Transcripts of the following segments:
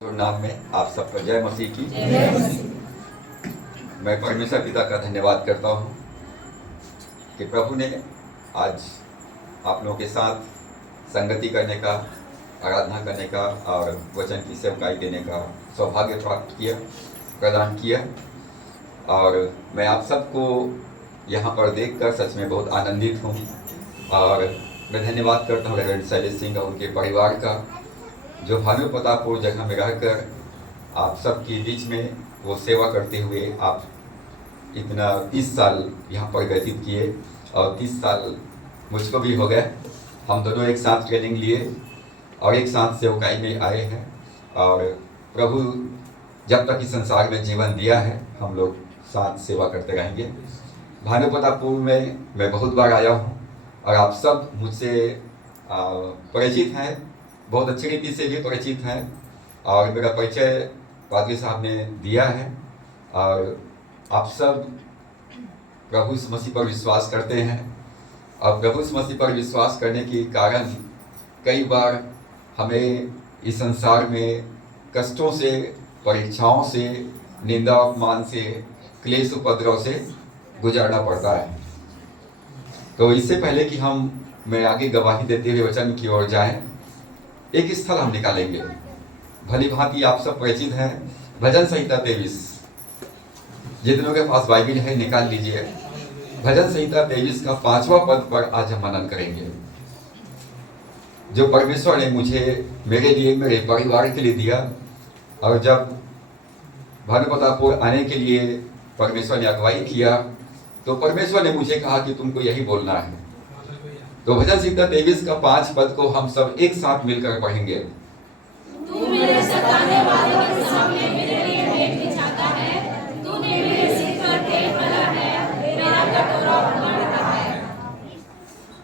नाम में आप सबका जय मसीह की। मैं परमेश्वर पिता का धन्यवाद करता हूँ कि प्रभु ने आज आप लोगों के साथ संगति करने का, आराधना करने का और वचन की सेवकाई देने का सौभाग्य प्रदान किया। और मैं आप सबको यहाँ पर देखकर सच में बहुत आनंदित हूँ और मैं धन्यवाद करता हूँ रेवरेंड शैलेश सिंह और उनके परिवार का, जो भानुप्रतापपुर जगह में रहकर आप सबके बीच में वो सेवा करते हुए आप इतना 30 साल यहाँ पर व्यतीत किए और 30 साल मुझको भी हो गए। हम दोनों एक साथ ट्रेनिंग लिए और एक साथ सेवकाई में आए हैं और प्रभु जब तक इस संसार में जीवन दिया है हम लोग साथ सेवा करते रहेंगे। भानुप्रतापपुर में मैं बहुत बार आया हूँ और आप सब मुझसे परिचित हैं, बहुत अच्छी रीति से भी परिचित हैं और मेरा परिचय पादरी साहब ने दिया है। और आप सब प्रभु यीशु मसीह पर विश्वास करते हैं और प्रभु यीशु मसीह पर विश्वास करने के कारण कई बार हमें इस संसार में कष्टों से, परीक्षाओं से, निंदा अपमान से, क्लेश उपद्रव से गुजरना पड़ता है। तो इससे पहले कि मैं आगे गवाही देते हुए वचन की ओर जाएं, एक स्थल हम निकालेंगे। भली भांति आप सब परिचित हैं, भजन संहिता 23। जितनों के पास बाइबिल है निकाल लीजिए। भजन संहिता 23 का 5वां पद पर आज हम मनन करेंगे, जो परमेश्वर ने मुझे, मेरे लिए, मेरे परिवार के लिए दिया। और जब भानुप्रतापपुर आने के लिए परमेश्वर ने अगुवाई किया तो परमेश्वर ने मुझे कहा कि तुमको यही बोलना है। तो भजन संहिता 23 का 5 पद को हम सब एक साथ मिलकर पढ़ेंगे। तू मेरे सताने वालों के सामने मेरे लिए भेंट बिछाता है, तूने मेरे सिर पर तेल डाला है, मेरा कटोरा उमड़ रहा है।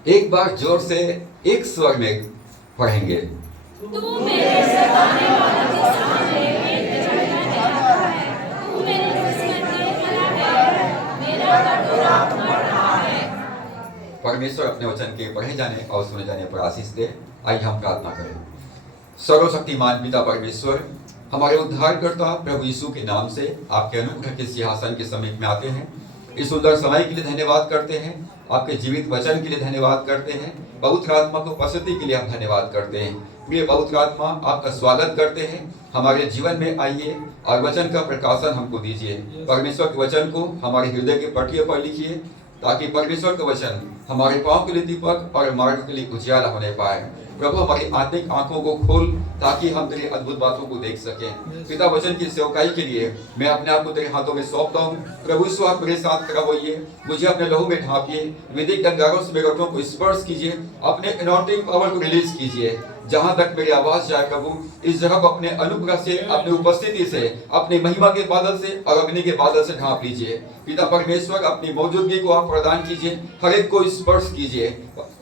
एक बार जोर से एक स्वर में पढ़ेंगे। तू मेरे सताने वालों के सामने भेंट बिछाता है, तू मेरे सिर पर तेल डाला है, मेरा कटोरा उमड़ रहा है। परमेश्वर अपने वचन के पढ़े जाने और सुने जाने पर आशीष दे। आइए हम प्रार्थना करें। सर्वशक्तिमान पिता परमेश्वर, हमारे उद्धारकर्ता प्रभु यीशु के नाम से आपके अनुग्रह के सिंहासन के समीप में आते हैं। इस सुंदर समय के लिए धन्यवाद करते हैं, आपके जीवित वचन के लिए धन्यवाद करते हैं, पवित्र आत्मा को उपस्थिति के लिए हम धन्यवाद करते हैं। प्रिय पवित्र आत्मा, आपका स्वागत करते हैं, हमारे जीवन में आइए और वचन का प्रकाशन हमको दीजिए। परमेश्वर के वचन को हमारे हृदय के पटियों पर लिखिए, ताकि परमेश्वर का वचन हमारे पाँव के लिए दीपक और मार्ग के लिए उजियाला होने पाए। प्रभु हमारी आत्मिक आंखों को खोल, ताकि हम तेरी अद्भुत बातों को देख सकें। पिता, वचन की सेवकाई के लिए मैं अपने आप को तेरे हाथों में सौंपता हूँ। प्रभु यीशु, आप मेरे साथ खड़ा होइए, मुझे अपने लहू में ढांपिए, वैदिक अंगारों से मेरे होठों को स्पर्श कीजिए, अपने अनॉइंटिंग पावर को रिलीज कीजिए। जहां तक मेरी आवाज जाए प्रभु, इस जगह को अपने अनुग्रह से, अपनी उपस्थिति से, अपनी महिमा के बादल से और अग्नि के बादल से ढांप लीजिए। पिता परमेश्वर, अपनी मौजूदगी को आप प्रदान कीजिए, हर एक को स्पर्श कीजिए।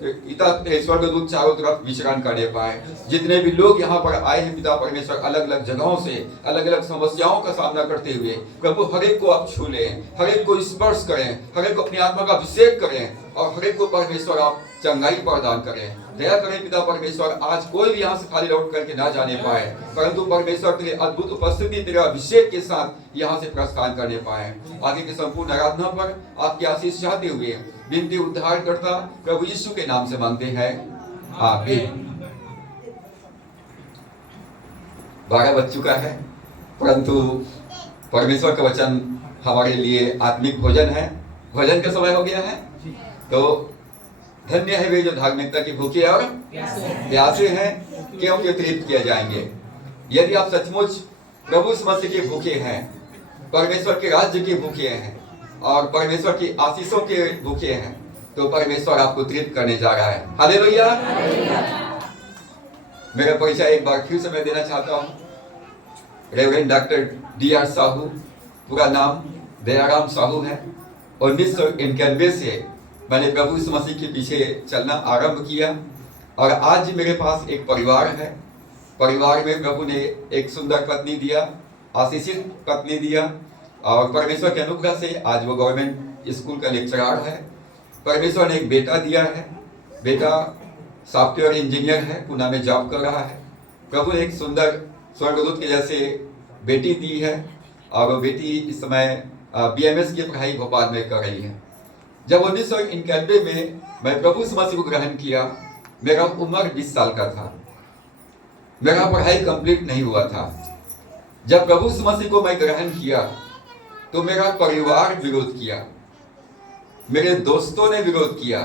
पिता, स्वर्गदूत चारों तरफ विचरण करने पाए। जितने भी लोग यहाँ पर आए हैं पिता परमेश्वर, अलग अलग जगहों से, अलग अलग समस्याओं का सामना करते हुए, प्रभु हर एक को आप छू लें, हर एक को स्पर्श करें, हर एक को अपनी आत्मा का अभिषेक करें और हर एक को परमेश्वर आप चंगाई प्रदान करें। दया करें पिता परमेश्वर, आज कोई भी यहाँ से खाली लौट करके ना जाने पाए, परंतु परमेश्वर तेरे अद्भुत उपस्थिति, तेरे अभिषेक के साथ यहाँ से प्रस्थान करने पाए। आगे की संपूर्ण आराधना पर आपकी आशीष चाहते हुए विनती उद्धारकर्ता प्रभु यीशु के नाम से मांगते हैं, आमीन। 12 बज चुका है, परंतु परमेश्वर का वचन हमारे लिए आत्मिक भोजन है। भोजन का समय हो गया है, तो धन्य है वे जो धार्मिकता की भूखे और प्यासे हैं, क्योंकि तृप्त किए जाएंगे। यदि आप सचमुच प्रभु मसीह के भूखे हैं, परमेश्वर के राज्य के भूखे हैं और परमेश्वर की आशीषों के भूखे हैं, तो परमेश्वर आपको तृप्त करने जा रहा है। हालेलुया। मेरा परिचय एक बार फिर से मैं देना चाहता हूँ। Reverend doctor D.R. साहू, पूरा नाम दयाराम साहू है। 1991 से मैंने प्रभु यीशु मसीह के पीछे चलना आरंभ किया और आज मेरे पास एक परिवार है। परिवार में प्रभु ने एक सुंदर पत्नी दिया, आशीषित पत्नी दिया और परमेश्वर के अनुग्रह से आज वो गवर्नमेंट स्कूल का लेक्चरर है। परमेश्वर ने एक बेटा दिया है, बेटा सॉफ्टवेयर इंजीनियर है, पुणे में जॉब कर रहा है। प्रभु ने एक सुंदर स्वर्गदूत के जैसे बेटी दी है और वो बेटी इस समय BMS की पढ़ाई भोपाल में कर रही है। जब 1991 में मैं प्रभु यीशु मसीह को ग्रहण किया, मेरा उम्र 20 साल का था। मेरा पढ़ाई कंप्लीट नहीं हुआ था। जब प्रभु यीशु मसीह को मैं ग्रहण किया तो मेरा परिवार विरोध किया, मेरे दोस्तों ने विरोध किया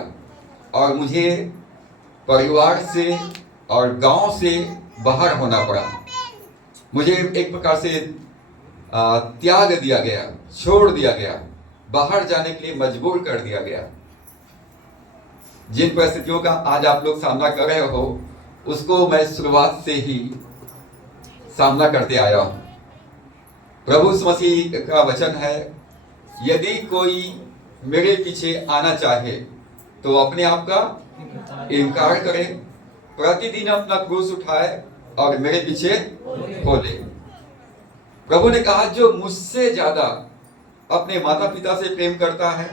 और मुझे परिवार से और गांव से बाहर होना पड़ा। मुझे एक प्रकार से त्याग दिया गया, छोड़ दिया गया, बाहर जाने के लिए मजबूर कर दिया गया। जिन परिस्थितियों का आज आप लोग सामना कर रहे हो उसको मैं शुरुआत से ही सामना करते आया हूं। प्रभु यीशु मसीह का वचन है, यदि कोई मेरे पीछे आना चाहे तो अपने आप का इनकार करे, प्रतिदिन अपना क्रूस उठाए और मेरे पीछे हो ले। प्रभु ने कहा, जो मुझसे ज्यादा अपने माता पिता से प्रेम करता है,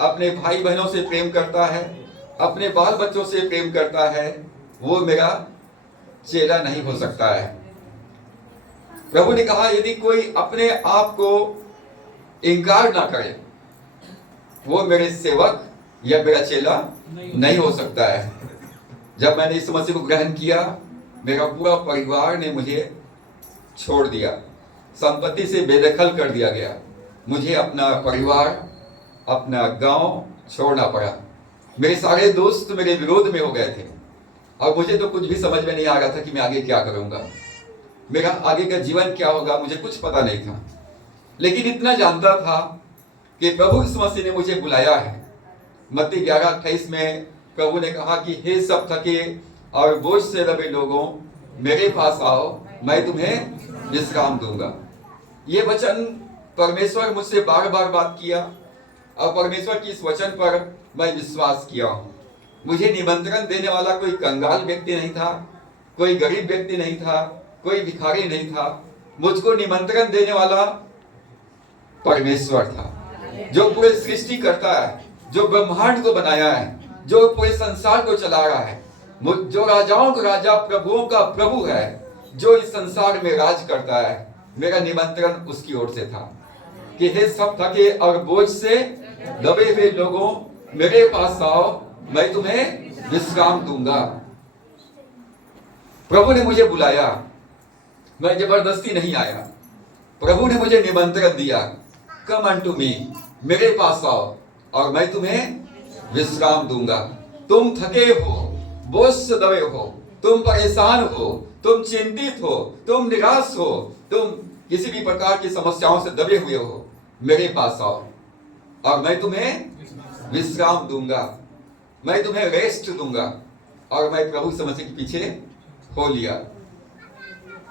अपने भाई बहनों से प्रेम करता है, अपने बाल बच्चों से प्रेम करता है, वो मेरा चेला नहीं हो सकता है। प्रभु ने कहा, यदि कोई अपने आप को इनकार ना करे वो मेरे सेवक या मेरा चेला नहीं हो सकता है। जब मैंने इस मसीह को ग्रहण किया, मेरा पूरा परिवार ने मुझे छोड़ दिया, संपत्ति से बेदखल कर दिया गया। मुझे अपना परिवार, अपना गांव छोड़ना पड़ा। मेरे सारे दोस्त मेरे विरोध में हो गए थे और मुझे तो कुछ भी समझ में नहीं आ रहा था कि मैं आगे क्या करूंगा, मेरा आगे का जीवन क्या होगा, मुझे कुछ पता नहीं था। लेकिन इतना जानता था कि प्रभु यीशु मसीह ने मुझे बुलाया है। मत्ती 11:28 में प्रभु ने कहा कि हे सब थके और बोझ से दबे लोगों, मेरे पास आओ, मैं तुम्हें विश्राम दूंगा। ये वचन परमेश्वर मुझसे बार बार बात किया और परमेश्वर की इस वचन पर मैं विश्वास किया हूँ। मुझे निमंत्रण देने वाला कोई कंगाल व्यक्ति नहीं था, कोई गरीब व्यक्ति नहीं था, कोई भिखारी नहीं था। मुझको निमंत्रण देने वाला परमेश्वर था, जो पूरे सृष्टि करता है, जो ब्रह्मांड को बनाया है, जो पूरे संसार को चला रहा है, जो राजाओं का राजा, प्रभुओं का प्रभु है, जो इस संसार में राज करता है। मेरा निमंत्रण उसकी ओर से था कि हे सब थके और बोझ से दबे हुए लोगों, मेरे पास आओ, मैं तुम्हें विश्राम दूंगा। प्रभु ने मुझे बुलाया, मैं जबरदस्ती नहीं आया। प्रभु ने मुझे निमंत्रण दिया, कम अनटू मी, मेरे पास आओ और मैं तुम्हें विश्राम दूंगा। तुम थके हो, बोझ से दबे हो, तुम परेशान हो, तुम चिंतित हो, तुम निराश हो, तुम किसी भी प्रकार की समस्याओं से दबे हुए हो, मेरे पास आओ और मैं तुम्हें विश्राम दूंगा, मैं तुम्हें रेस्ट दूंगा। और मैं प्रभु यीशु मसीह के पीछे हो लिया।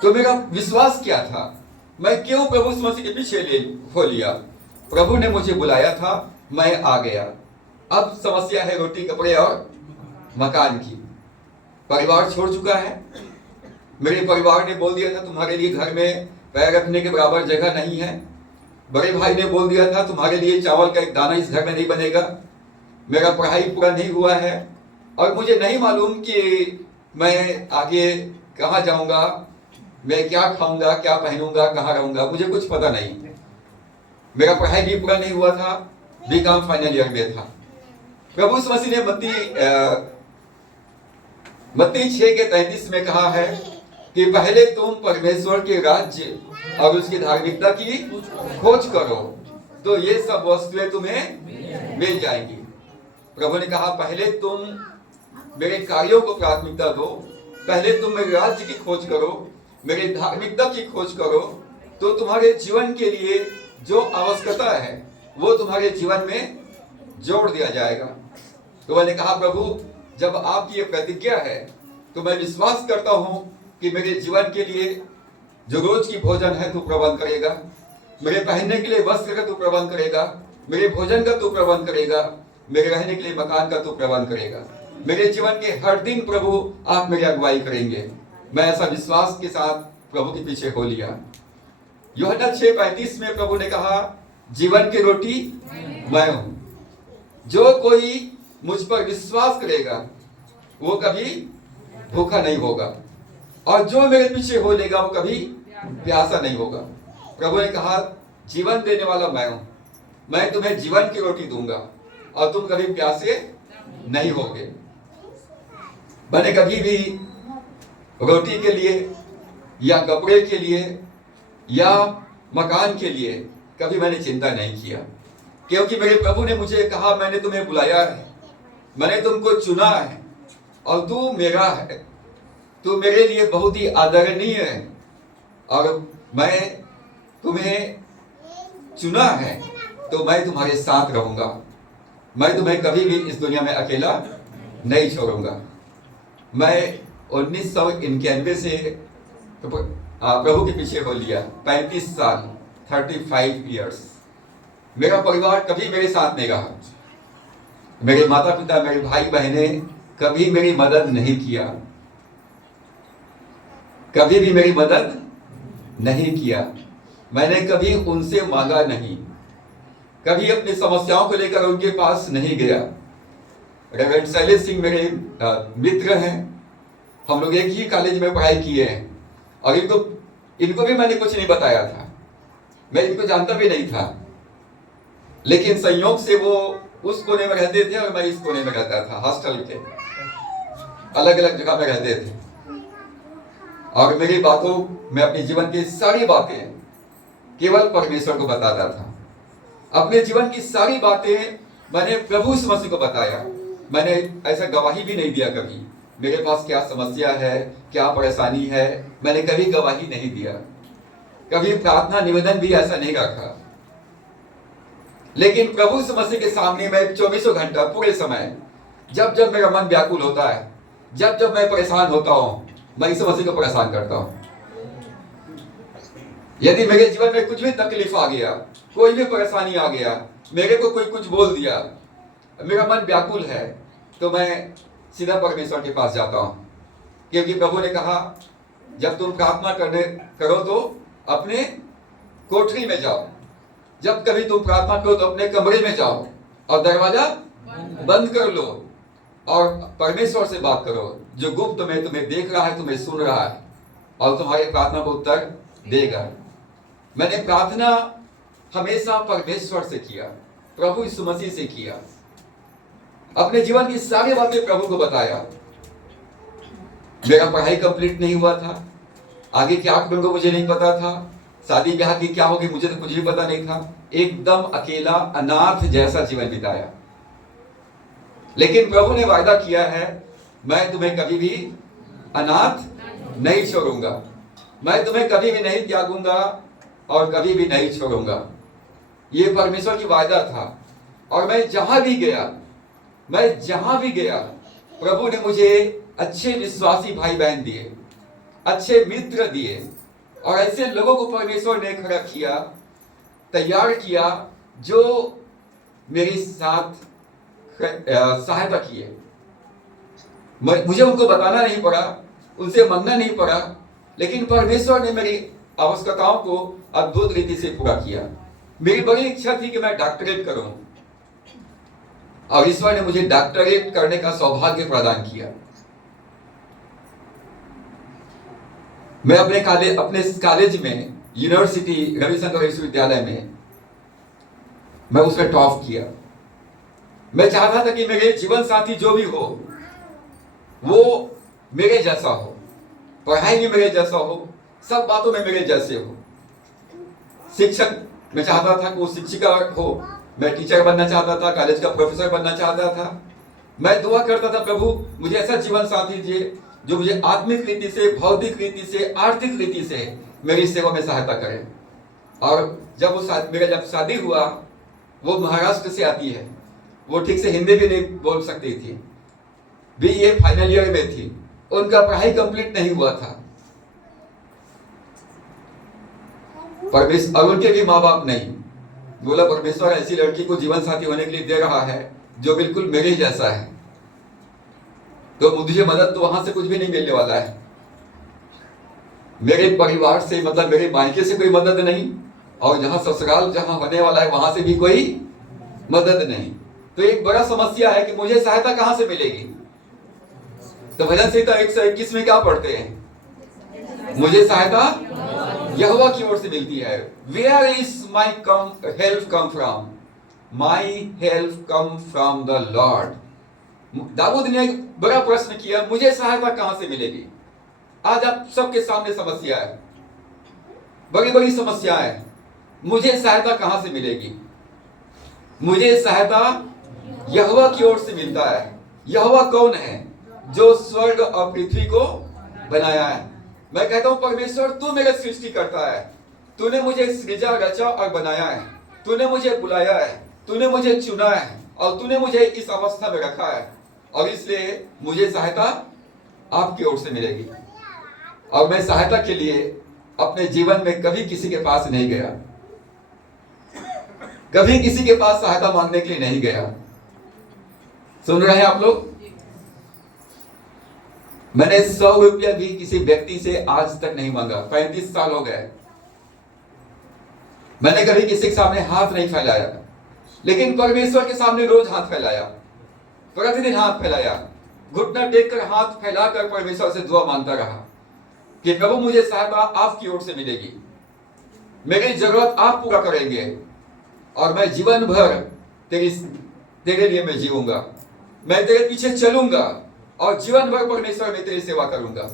तो मेरा विश्वास क्या था, मैं क्यों प्रभु यीशु मसीह के पीछे हो लिया? प्रभु ने मुझे बुलाया था, मैं आ गया। अब समस्या है रोटी कपड़े और मकान की। परिवार छोड़ चुका है। मेरे परिवार ने बोल दिया था, तुम्हारे लिए घर में पैर रखने के बराबर जगह नहीं है। बड़े भाई ने बोल दिया था, तुम्हारे लिए चावल का एक दाना इस घर में नहीं बनेगा। मेरा पढ़ाई पूरा नहीं हुआ है और मुझे नहीं मालूम कि मैं आगे कहाँ जाऊंगा, मैं क्या खाऊंगा, क्या पहनूंगा, कहाँ रहूंगा, मुझे कुछ पता नहीं। मेरा पढ़ाई भी पूरा नहीं हुआ था, B.Com फाइनल ईयर में था। प्रभु यीशु मसीह ने मत्ती 6:33 में कहा है कि पहले तुम परमेश्वर के राज्य और उसकी धार्मिकता की खोज करो तो ये सब वस्तुएं तुम्हें मिल जाएंगी। प्रभु ने कहा, पहले तुम मेरे कार्यों को प्राथमिकता दो, पहले तुम मेरे राज्य की खोज करो, मेरे धार्मिकता की खोज करो, तो तुम्हारे जीवन के लिए जो आवश्यकता है वो तुम्हारे जीवन में जोड़ दिया जाएगा। तो मैंने कहा, प्रभु जब आपकी ये प्रतिज्ञा है तो मैं विश्वास करता हूं कि मेरे जीवन के लिए जो रोज की भोजन है तू प्रबंध करेगा, मेरे पहनने के लिए वस्त्र का तू प्रबंध करेगा, मेरे भोजन का तू प्रबंध करेगा, मेरे रहने के लिए मकान का तू प्रबंध करेगा। मेरे जीवन के हर दिन प्रभु आप मेरी अगुवाई करेंगे। मैं ऐसा विश्वास के साथ प्रभु के पीछे हो लिया। यूहन्ना 6:35 में प्रभु ने कहा, जीवन की रोटी मैं हूं, जो कोई मुझ पर विश्वास करेगा वो कभी भूखा नहीं होगा। और जो मेरे पीछे हो लेगा वो कभी प्यासा नहीं होगा। प्रभु ने कहा जीवन देने वाला मैं हूं, मैं तुम्हें जीवन की रोटी दूंगा और तुम कभी प्यासे नहीं होगे। मैंने कभी भी रोटी के लिए या कपड़े के लिए या मकान के लिए कभी मैंने चिंता नहीं किया, क्योंकि मेरे प्रभु ने मुझे कहा मैंने तुम्हें बुलाया है, मैंने तुमको चुना है और तू मेरा है, तू मेरे लिए बहुत ही आदरणीय है और मैं तुम्हें चुना है तो मैं तुम्हारे साथ रहूंगा, मैं तुम्हें कभी भी इस दुनिया में अकेला नहीं छोड़ूंगा। मैं 1991 से प्रभु के पीछे हो लिया, 35 साल 35 इयर्स। मेरा परिवार कभी मेरे साथ नहीं रहा, मेरे माता पिता मेरे भाई बहने कभी मेरी मदद नहीं किया, कभी भी मेरी मदद नहीं किया। मैंने कभी उनसे मांगा नहीं, कभी अपनी समस्याओं को लेकर उनके पास नहीं गया। रेवरेंड शैलेश सिंह मेरे मित्र हैं, हम लोग एक ही कॉलेज में पढ़ाई किए हैं और इनको भी मैंने कुछ नहीं बताया था, मैं इनको जानता भी नहीं था, लेकिन संयोग से वो उस कोने में रहते थे और मैं इस कोने में रहता था, हॉस्टल के अलग अलग जगह में रहते थे। और मेरी बातों में अपने जीवन की सारी बातें केवल परमेश्वर को बताता था, अपने जीवन की सारी बातें मैंने प्रभु यीशु मसीह को बताया। मैंने ऐसा गवाही भी नहीं दिया कभी, मेरे पास क्या समस्या है क्या परेशानी है, मैंने कभी गवाही नहीं दिया, कभी प्रार्थना निवेदन भी ऐसा नहीं रखा। लेकिन प्रभु यीशु मसीह के सामने मैं 24 घंटा पूरे समय जब जब मेरा मन व्याकुल होता है, जब जब मैं परेशान होता हूं, मैं यीशु मसीह को परेशान करता हूं। यदि मेरे जीवन में कुछ भी तकलीफ आ गया, कोई भी परेशानी आ गया, मेरे को कोई कुछ बोल दिया, मेरा मन व्याकुल है, तो मैं सीधा परमेश्वर के पास जाता हूं, क्योंकि प्रभु ने कहा जब तुम प्रार्थना करो तो अपने कोठरी में जाओ, जब कभी तुम प्रार्थना करो तो अपने कमरे में जाओ और दरवाजा बंद कर लो और परमेश्वर से बात करो, जो गुप्त में तुम्हें देख रहा है, तुम्हें सुन रहा है और तुम्हारी प्रार्थना को उत्तर देगा। मैंने प्रार्थना हमेशा परमेश्वर से किया, प्रभु यीशु मसीह से किया, अपने जीवन की सारी बातें प्रभु को बताया। मेरा पढ़ाई कंप्लीट नहीं हुआ था, आगे क्या करूंगा मुझे नहीं पता था, शादी ब्याह की क्या होगी मुझे तो कुछ भी पता नहीं था, एकदम अकेला अनाथ जैसा जीवन बिताया। लेकिन प्रभु ने वायदा किया है मैं तुम्हें कभी भी अनाथ नहीं छोड़ूंगा, मैं तुम्हें कभी भी नहीं त्यागूंगा और कभी भी नहीं छोड़ूंगा। ये परमेश्वर की वायदा था। और मैं जहां भी गया प्रभु ने मुझे अच्छे विश्वासी भाई बहन दिए, अच्छे मित्र दिए और ऐसे लोगों को परमेश्वर ने खड़ा किया, तैयार किया, जो मेरी साथ सहायता किए। मुझे उनको बताना नहीं पड़ा, उनसे मांगना नहीं पड़ा, लेकिन परमेश्वर ने मेरी आवश्यकताओं को अद्भुत रीति से पूरा किया। मेरी बड़ी इच्छा थी कि मैं डॉक्टरेट करूं और ईश्वर ने मुझे डॉक्टरेट करने का सौभाग्य प्रदान किया। मैं अपने कॉलेज में, यूनिवर्सिटी रविशंकर विश्वविद्यालय में, मैं उसमें टॉप किया। मैं चाहता था कि मेरे जीवन साथी जो भी हो वो मेरे जैसा हो, पढ़ाई में मेरे जैसा हो, सब बातों में मेरे जैसे हो। शिक्षक मैं चाहता था कि वो शिक्षिका हो, मैं टीचर बनना चाहता था, कॉलेज का प्रोफेसर बनना चाहता था। मैं दुआ करता था प्रभु मुझे ऐसा जीवन साथी दीजिए जो मुझे आत्मिक रीति से, भौतिक रीति से, आर्थिक रीति से मेरी सेवा में सहायता करे। और जब मेरा शादी हुआ, वो महाराष्ट्र से आती है, वो ठीक से हिंदी भी नहीं बोल सकती थी, बीए फाइनल ईयर में थी, उनका पढ़ाई कंप्लीट नहीं हुआ था। परमेश्वर और उनके भी माँ बाप नहीं। बोला परमेश्वर ऐसी लड़की को जीवन साथी होने के लिए दे रहा है जो बिल्कुल मेरे ही जैसा है, तो मुझे मदद तो वहां से कुछ भी नहीं मिलने वाला है। मेरे परिवार से, मतलब मेरे मायके से कोई मदद नहीं, और जहां ससुराल जहां होने वाला है वहां से भी कोई मदद नहीं। तो एक बड़ा समस्या है कि मुझे सहायता कहां से मिलेगी। तो भजन संहिता 121 में क्या पढ़ते हैं मुझे सहायता यहोवा की ओर से मिलती है। Where is my help come from? My help come from the lord. Dawood ने एक बड़ा प्रश्न किया, मुझे सहायता कहां से मिलेगी? आज आप सबके सामने समस्या है, बड़ी बड़ी समस्या है। मुझे सहायता कहां से मिलेगी? मुझे सहायता यहोवा की ओर से मिलता है। यहोवा कौन है? जो स्वर्ग और पृथ्वी को बनाया है। मैं कहता हूं परमेश्वर, तू मेरे सृष्टि करता है, तूने मुझे सृजा रचा और बनाया है, तूने मुझे बुलाया है, तूने मुझे चुना है और तूने मुझे इस अवस्था में रखा है, और इसलिए मुझे सहायता आपकी ओर से मिलेगी। और मैं सहायता के लिए अपने जीवन में कभी किसी के पास नहीं गया, कभी किसी के पास सहायता मांगने के लिए नहीं गया। सुन रहे हैं आप लोग? मैंने 100 रुपया भी किसी व्यक्ति से आज तक नहीं मांगा। 35 साल हो गए, मैंने कभी किसी के सामने हाथ नहीं फैलाया, लेकिन परमेश्वर के सामने रोज हाथ फैलाया, प्रतिदिन हाथ फैलाया, घुटना टेक कर हाथ फैलाकर परमेश्वर से दुआ मांगता रहा कि प्रभु मुझे सहायता आपकी ओर से मिलेगी, मेरी जरूरत आप पूरा करेंगे और मैं जीवन भर तेरे लिए मैं जीऊंगा, मैं तेरे पीछे चलूंगा और जीवन भर परमेश्वर में तेरी सेवा करूंगा।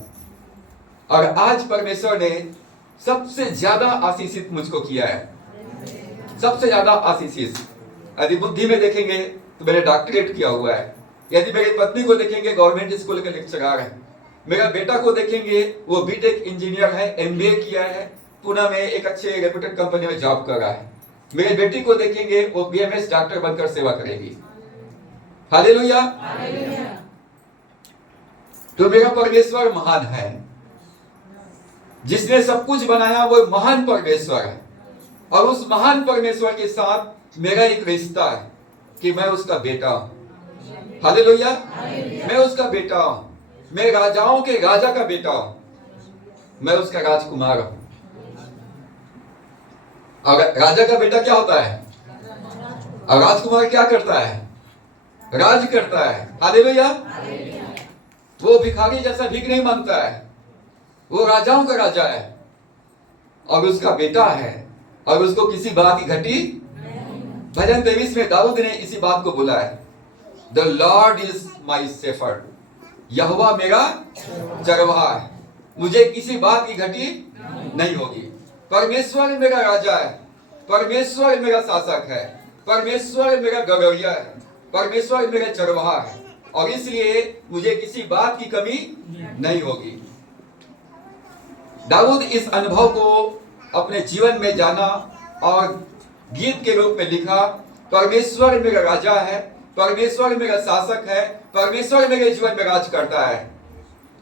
और आज परमेश्वर ने सबसे ज्यादा आशीषित मुझको किया है, सबसे ज्यादा आशीषित। यदि बुद्धि में देखेंगे तो मैंने डॉक्टरेट किया हुआ है, यदि मेरी पत्नी को देखेंगे गवर्नमेंट स्कूल के लेक्चरर है, मेरा बेटा को देखेंगे वो बीटेक इंजीनियर है, एमबीए किया है, पुणे में एक अच्छे रेप्यूटेड कंपनी में जॉब कर रहा है। मेरी बेटी को देखेंगे वो बीएमएस डॉक्टर बनकर सेवा करेगी। हालेलुया। तो मेरा परमेश्वर महान है, जिसने सब कुछ बनाया वो महान परमेश्वर है, और उस महान परमेश्वर के साथ मेरा एक रिश्ता है कि मैं उसका बेटा हूं। हालेलुया। मैं उसका बेटा हूं, मैं राजाओं के राजा का बेटा हूं, मैं उसका राजकुमार हूं। और राजा का बेटा क्या होता है? और राजकुमार क्या करता है? राज करता है। हालेलुया। वो भिखारी जैसा भीख नहीं मांगता है, वो राजाओं का राजा है और उसका बेटा है, और उसको किसी बात की घटी। भजन 23 में दाऊद ने इसी बात को बोला है, the lord is my shepherd, यहोवा मेरा चरवाहा है, मुझे किसी बात की घटी नहीं होगी। परमेश्वर मेरा राजा है, परमेश्वर मेरा शासक है, परमेश्वर मेरा गगरिया है, परमेश्वर मेरा चरवाहा है, और इसलिए मुझे किसी बात की कमी नहीं होगी। दाऊद इस अनुभव को अपने जीवन में जाना और गीत के रूप में लिखा, परमेश्वर मेरा राजा है, परमेश्वर मेरा शासक है, परमेश्वर मेरे जीवन में राज करता है।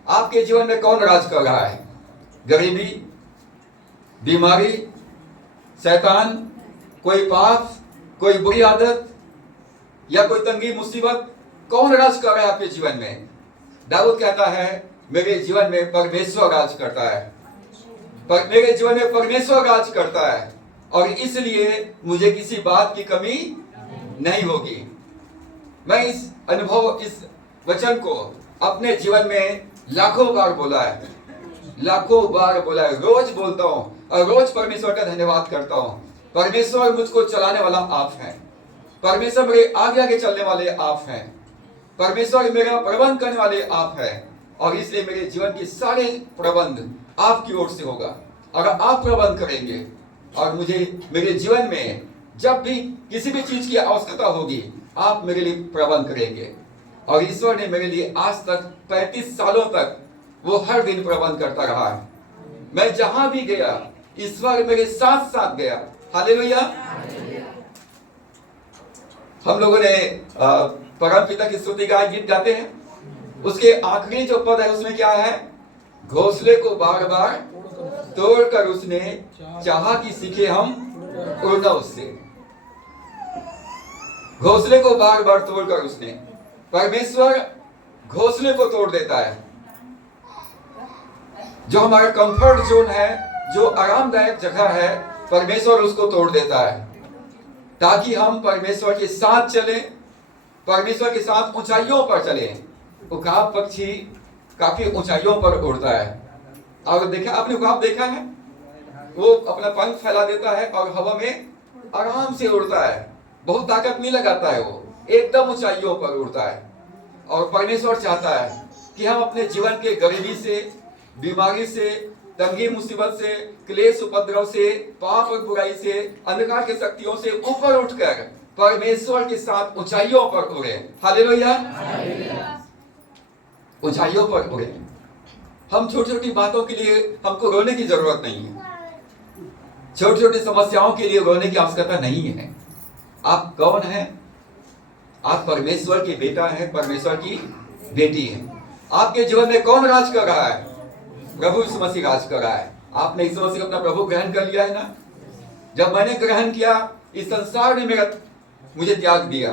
आपके जीवन में कौन राज कर रहा है? गरीबी, बीमारी, शैतान, कोई पाप, कोई बुरी आदत या कोई तंगी मुसीबत, कौन राज कर रहा है आपके जीवन में? दाऊद कहता है मेरे जीवन में परमेश्वर राज करता है, मेरे जीवन में परमेश्वर राज करता है, और इसलिए मुझे किसी बात की कमी नहीं होगी। मैं इस अनुभव, इस वचन को अपने जीवन में लाखों बार बोला है, लाखों बार बोला है, रोज बोलता हूँ और रोज परमेश्वर का धन्यवाद करता हूँ। परमेश्वर मुझको चलाने वाला आप हैं, परमेश्वर मेरे आगे आगे चलने वाले आप हैं, परमेश्वर मेरा प्रबंध करने वाले आप हैं, और इसलिए मेरे जीवन के सारे प्रबंध आपकी ओर से होगा। अगर आप प्रबंध करेंगे और मुझे मेरे जीवन में जब भी किसी भी चीज की आवश्यकता होगी, आप मेरे लिए प्रबंध करेंगे। और ईश्वर ने मेरे लिए आज तक 35 सालों तक वो हर दिन प्रबंध करता रहा है। मैं जहां भी गया ईश्वर मेरे साथ साथ गया। हालेलुया। हम लोगों ने परम पिता की स्तुति का गीत गाते हैं, उसके आखिरी जो पद है उसमें क्या है? घोंसले को बार बार तोड़कर उसने चाहा कि सीखे हम उड़ना उससे। घोंसले को बार बार तोड़कर उसने, परमेश्वर घोंसले को तोड़ देता है। जो हमारा कंफर्ट जोन है, जो आरामदायक जगह है, परमेश्वर उसको तोड़ देता है ताकि हम परमेश्वर के साथ चलें, परमेश्वर के साथ ऊंचाइयों पर चलें। उकाब पक्षी काफी ऊंचाइयों पर उड़ता है और देखा आपने ख्वाब देखा है, वो अपना पंख फैला देता है और हवा में आराम से उड़ता है, बहुत ताकत नहीं लगाता है, वो एकदम ऊंचाइयों पर उड़ता है। और परमेश्वर चाहता है कि हम अपने जीवन के गरीबी से, बीमारी से, तंगी मुसीबत से, क्लेश उपद्रव से, पाप और बुराई से, अंधकार की शक्तियों से ऊपर उठकर परमेश्वर के साथ ऊंचाइयों पर उड़े। हालेलुया, ऊंचाइयों पर उड़े। हम छोटी छोटी बातों के लिए हमको रोने की जरूरत नहीं है, छोटी छोटी समस्याओं के लिए रोने की आवश्यकता नहीं है। आप कौन है? आप परमेश्वर की बेटा है, परमेश्वर की बेटी है। आपके जीवन में कौन राज कर रहा है? प्रभु यीशु मसीह राज कर रहा है। आपने यीशु मसीह को अपना प्रभु ग्रहण कर लिया है ना? जब मैंने ग्रहण किया, इस संसार ने मुझे त्याग दिया,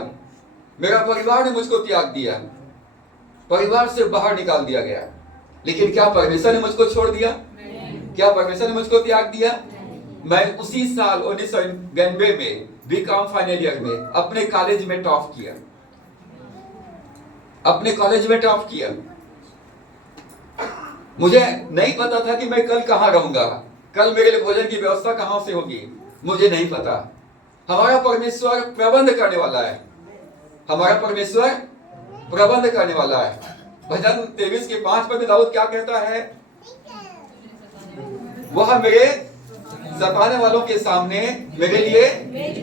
मेरा परिवार ने मुझको त्याग दिया, परिवार से बाहर निकाल दिया गया, लेकिन क्या परमेश्वर ने मुझको छोड़ दिया? क्या परमेश्वर ने मुझको त्याग दिया? मैं उसी साल 1992 में बीकॉम फाइनल ईयर में अपने कॉलेज में टॉप किया, अपने कॉलेज में टॉप किया। मुझे नहीं पता था कि मैं कल कहां रहूंगा, कल मेरे लिए भोजन की व्यवस्था कहां से होगी, मुझे नहीं पता। हमारा परमेश्वर प्रबंध करने वाला है, हमारा परमेश्वर प्रबंध करने वाला है। भजन 23:5 में दाऊद क्या कहता है? वह मेरे सताने वालों के सामने मेरे लिए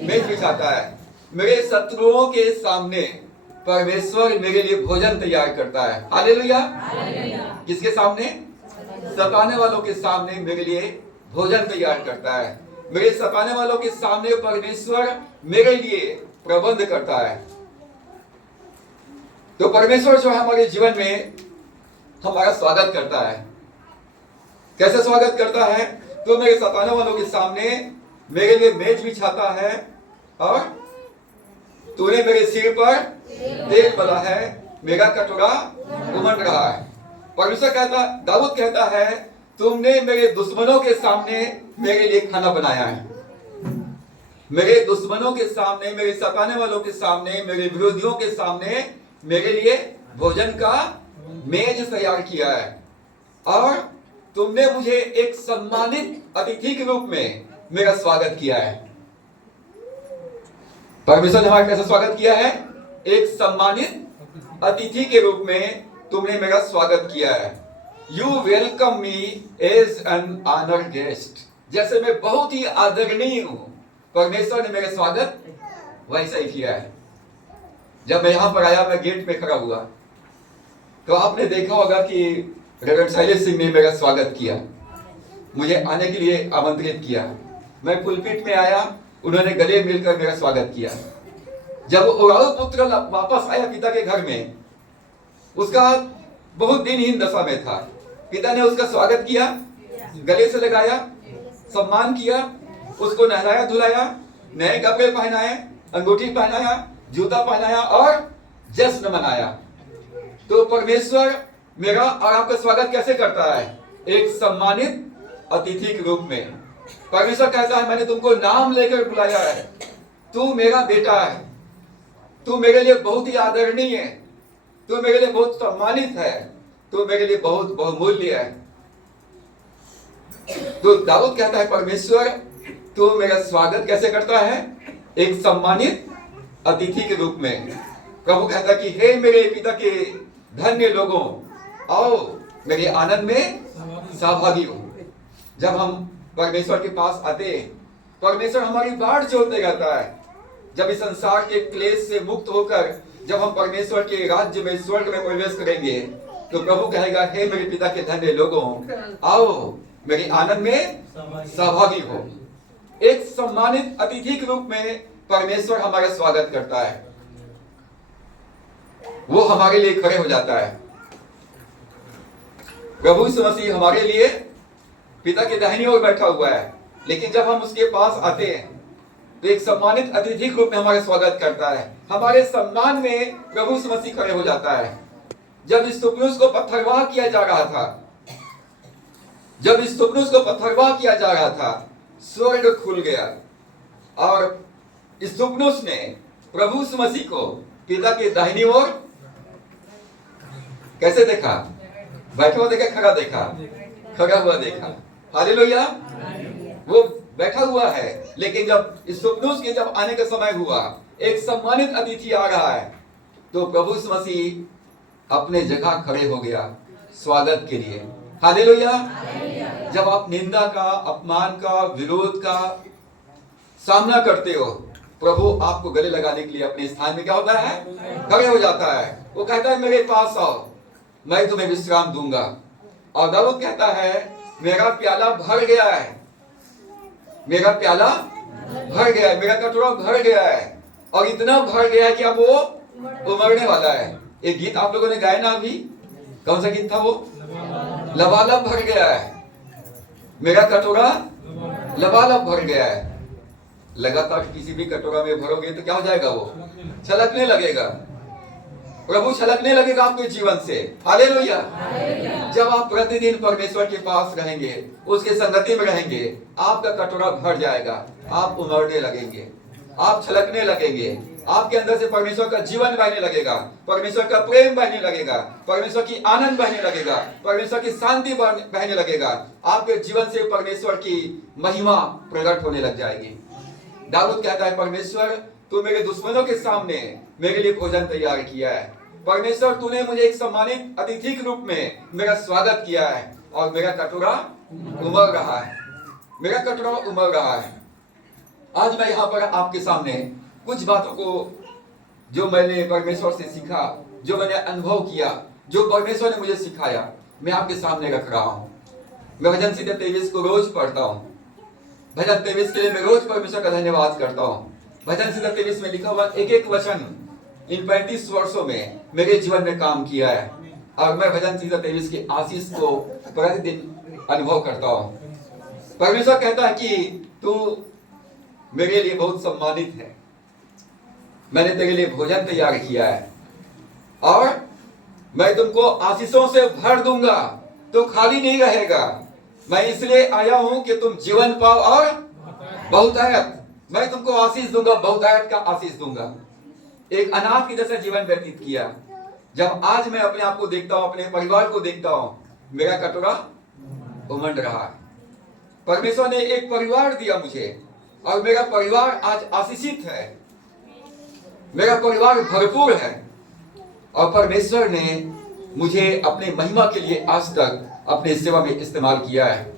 मेज बिछाता है, मेरे शत्रुओं के सामने परमेश्वर मेरे लिए भोजन तैयार करता है। हालेलुया। किसके सामने? सताने वालों के सामने मेरे लिए भोजन तैयार करता है। मेरे सताने वालों के सामने परमेश्वर मेरे लिए प्रबंध करता है। तो परमेश्वर जो है हमारे जीवन में हमारा स्वागत करता है। कैसे स्वागत करता है? तो मेरे सताने वालों के सामने मेरे लिए मेज बिछाता है और तूने मेरे सिर पर तेल डाला है, मेरा कटोरा उमड़ रहा है। परमेश्वर कहता, दाऊद कहता है, तुमने मेरे दुश्मनों के सामने मेरे लिए खाना बनाया है, मेरे दुश्मनों के सामने, मेरे सताने वालों के सामने, मेरे विरोधियों के सामने मेरे लिए भोजन का मेज तैयार किया है। और तुमने मुझे एक सम्मानित अतिथि के रूप में मेरा स्वागत किया है। परमेश्वर ने हमारा कैसे स्वागत किया है? एक सम्मानित अतिथि के रूप में तुमने मेरा स्वागत किया है। You welcome me as an honoured guest. जैसे मैं बहुत ही आदरणीय हूं, परमेश्वर ने मेरा स्वागत वैसा ही किया है। जब मैं यहां पर आया, मैं गेट पे खड़ा हुआ, तो आपने देखा होगा कि रेवरेंड शैलेश सिंह ने मेरा स्वागत किया, मुझे आने के लिए आमंत्रित किया। मैं पुलपिट में आया, उन्होंने गले मिलकर मेरा स्वागत किया। जब ओराव पुत्र वापस आया पिता के घर में, उसका बहुत दिनहीन दशा में था, पिता ने उसका स्वागत किया, गले से लगाया, सम्मान किया, उसको नहलाया धुलाया, नए कपड़े पहनाए, अंगूठी पहनाया, जूता पहनाया और जश्न मनाया। तो परमेश्वर मेरा और आपका स्वागत कैसे करता है? एक सम्मानित अतिथि के रूप में। परमेश्वर कहता है, मैंने तुमको नाम लेकर बुलाया है, तू मेरा बेटा है, तू मेरे लिए बहुत ही आदरणीय है, तू मेरे लिए बहुत सम्मानित है, तू मेरे लिए बहुत बहुमूल्य है। तो दाऊद कहता है, परमेश्वर तू मेरा स्वागत कैसे करता है? एक सम्मानित अतिथि के रूप में। प्रभु कहता कि हे मेरे पिता के धन्य लोगों, आओ मेरे आनंद में सहभागी हो। जब हम परमेश्वर के पास आते हैं, परमेश्वर हमारी बाढ़ छोड़ते रहता है। जब इस संसार के क्लेश से मुक्त होकर जब हम परमेश्वर के राज्य में, स्वर्ग में प्रवेश करेंगे, तो प्रभु कहेगा, हे मेरे पिता के धन्य लोगों, आओ मेरे आनंद में सहभागी हो। एक सम्मानित अतिथि के रूप में परमेश्वर हमारा स्वागत करता है, वो हमारे लिए खड़े हो जाता है। प्रभु यीशु मसीह हमारे लिए पिता के दाहिनी ओर बैठा हुआ है, लेकिन जब हम उसके पास आते हैं तो एक सम्मानित अतिथि के रूप में हमारा स्वागत करता है। हमारे सम्मान में प्रभु यीशु मसीह खड़े हो जाता है। जब स्तुपनुस को पत्थरवाह किया जा रहा था, जब स्तुपनुस को पत्थरवाह किया जा रहा था, स्वर्ग खुल गया और स्तुपनुस ने प्रभु यीशु मसीह को पिता के दाहिनी ओर कैसे देखा? बैठा हुआ देखा, खड़ा देखा? खड़ा हुआ देखा। हालेलुया। वो बैठा हुआ है, लेकिन जब इस सुपनुस के जब आने का समय हुआ, एक सम्मानित अतिथि आ रहा है, तो प्रभु यीशु मसीह अपने जगह खड़े हो गया स्वागत के लिए। हालेलुया। जब आप निंदा का, अपमान का, विरोध का सामना करते हो, प्रभु आपको गले लगाने के लिए अपने स्थान में क्या होता है? खड़े हो जाता है। वो कहता है मेरे पास आओ, मैं तुम्हें विश्राम दूंगा। और दाऊद कहता है मेरा प्याला भर गया है, मेरा प्याला भर गया है, मेरा कटोरा भर गया है, और इतना भर गया है कि अब वो उमड़ने वाला है। एक गीत आप लोगों ने गाया ना अभी, कौन सा गीत था वो? लबालब भर गया है, मेरा कटोरा लबालब भर गया है। लगातार किसी भी कटोरा में भरोगे तो क्या हो जाएगा? वो छलकने लगेगा। प्रभु छलकने लगेगा आपके जीवन से। हालेलुया। जब आप प्रतिदिन परमेश्वर के पास रहेंगे, उसके संगति में रहेंगे, आपका कटोरा भर जाएगा, आप उमड़ने लगेंगे, आप छलकने लगेंगे, आपके अंदर से परमेश्वर का जीवन बहने लगेगा, परमेश्वर का प्रेम बहने लगेगा, परमेश्वर की आनंद बहने लगेगा, परमेश्वर की शांति बहने लगेगा। आपके जीवन से परमेश्वर की महिमा प्रकट होने लग जाएगी। दाऊद कहता है परमेश्वर तू मेरे दुश्मनों के सामने मेरे लिए भोजन तैयार किया है। परमेश्वर तूने मुझे एक सम्मानित अतिथि के रूप में मेरा स्वागत किया है, और मेरा कटोरा उमड़ रहा है, मेरा कटोरा उमड़ रहा है। आज मैं यहाँ पर आपके सामने कुछ बातों को जो मैंने परमेश्वर से सीखा, जो मैंने अनुभव किया, जो परमेश्वर ने मुझे सिखाया, मैं आपके सामने रख रहा हूँ। मैं भजन संहिता 23 को रोज पढ़ता हूँ। भजन 23 के लिए मैं रोज परमेश्वर का धन्यवाद करता हूँ। भजन संहिता 23 में लिखा हुआ एक एक वचन इन 35 वर्षों में मेरे जीवन में काम किया है, और मैं भजन संहिता 23 की आशीष को प्रतिदिन अनुभव करता हूँ। परमेश्वर कहता है कि तू मेरे लिए बहुत सम्मानित है, मैंने तेरे लिए भोजन तैयार किया है, और मैं तुमको आशीषों से भर दूंगा, तो खाली नहीं रहेगा। मैं इसलिए आया हूं कि तुम जीवन पाओ और बहुतायत। मैं तुमको आशीष दूंगा, बहुतायत का आशीष दूंगा। एक अनाथ की जैसा जीवन व्यतीत किया। जब आज मैं अपने आप को देखता हूं, अपने परिवार को देखता हूं, मेरा कटोरा उमड़ रहा है। परमेश्वर ने एक परिवार दिया मुझे, और मेरा परिवार आज आशीषित है, मेरा परिवार भरपूर है, और परमेश्वर ने मुझे अपने महिमा के लिए आज तक अपने सेवा में इस्तेमाल किया है।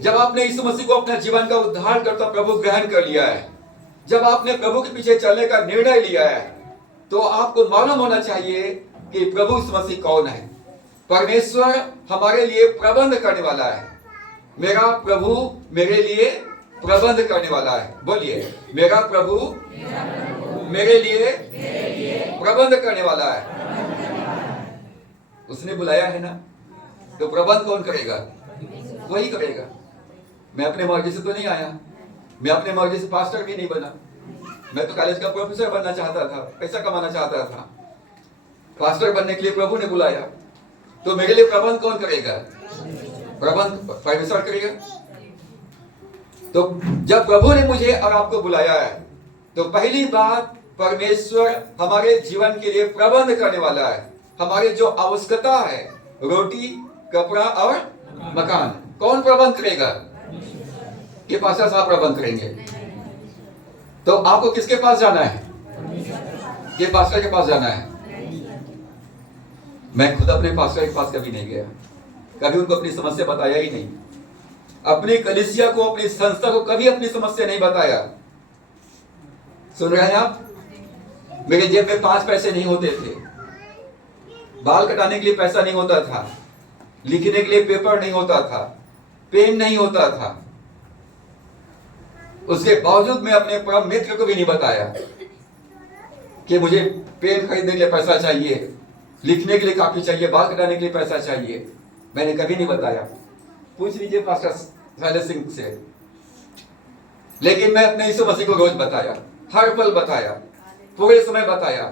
जब आपने यीशु मसीह को अपना जीवन का उद्धार करता प्रभु ग्रहण कर लिया है, जब आपने प्रभु के पीछे चलने का निर्णय लिया है, तो आपको मालूम होना चाहिए कि प्रभु यीशु मसीह कौन है। परमेश्वर हमारे लिए प्रबंध करने वाला है। मेरा प्रभु मेरे लिए प्रबंध करने वाला है। बोलिए, मेरा प्रभु मेरे लिए प्रबंध करने वाला है। उसने बुलाया है ना, तो प्रबंध कौन करेगा? वही करेगा। मैं अपने मर्जी से तो नहीं आया, मैं अपने मर्जी से पास्टर भी नहीं बना। मैं तो कॉलेज का प्रोफेसर बनना चाहता था, पैसा कमाना चाहता था। पास्टर बनने के लिए प्रभु ने बुलाया, तो मेरे लिए प्रबंध कौन करेगा? प्रबंध परमेश्वर करेगा। तो जब प्रभु ने मुझे और आपको बुलाया है, तो पहली बात, परमेश्वर हमारे जीवन के लिए प्रबंध करने वाला है। हमारे जो आवश्यकता है, रोटी, कपड़ा और मकान, कौन प्रबंध करेगा? के पास साहब प्रबंध करेंगे। तो आपको किसके पास जाना है? के पास्टर के पास जाना है। मैं खुद अपने पास्टर के पास कभी नहीं गया, कभी उनको अपनी समस्या बताया ही नहीं। अपनी कलीसिया को, अपनी संस्था को कभी अपनी समस्या नहीं बताया। सुन रहे हैं आप? मेरे जेब में 5 पैसे नहीं होते थे, बाल कटाने के लिए पैसा नहीं होता था, लिखने के लिए पेपर नहीं होता था, पेन नहीं होता था। उसके बावजूद मैं अपने परम मित्र को भी नहीं बताया कि मुझे पेन खरीदने के लिए पैसा चाहिए, लिखने के लिए कापी चाहिए, बाल कटाने के लिए पैसा चाहिए। मैंने कभी नहीं बताया। पूछ लीजिए पास्टर शैलेश सिंह से। लेकिन मैं अपने यीशु मसीह को रोज बताया, हर पल बताया, पूरे समय बताया,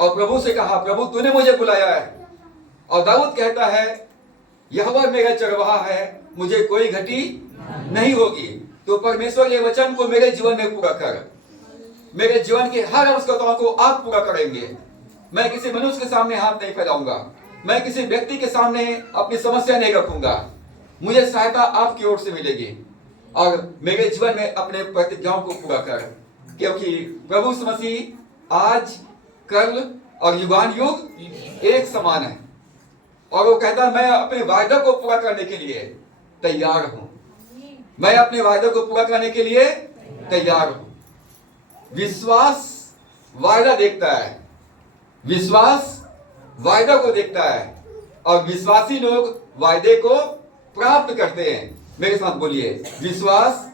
और प्रभु से कहा प्रभु तूने मुझे बुलाया है। और दाऊद कहता है यहोवा मेरा चरवाहा है, मुझे कोई घटी नहीं होगी। तो परमेश्वर ये वचन को मेरे जीवन में पूरा कर। मेरे जीवन की हर आवश्यकताओं को आप पूरा करेंगे। मैं किसी मनुष्य के सामने हाथ नहीं फैलाऊंगा, मैं किसी व्यक्ति के सामने अपनी समस्या नहीं रखूंगा। मुझे सहायता आपकी ओर से मिलेगी और मेरे जीवन में अपने प्रतिज्ञाओं को पूरा कर, क्योंकि प्रभु यीशु मसीह आज, कल और युगान युग एक समान है। और वो कहता है मैं अपने वायदे को पूरा करने के लिए तैयार हूं। मैं अपने वायदे को पूरा करने के लिए तैयार हूं। विश्वास वायदा देखता है, विश्वास वायदा को देखता है और विश्वासी लोग वायदे को प्राप्त करते हैं। मेरे साथ बोलिए, विश्वास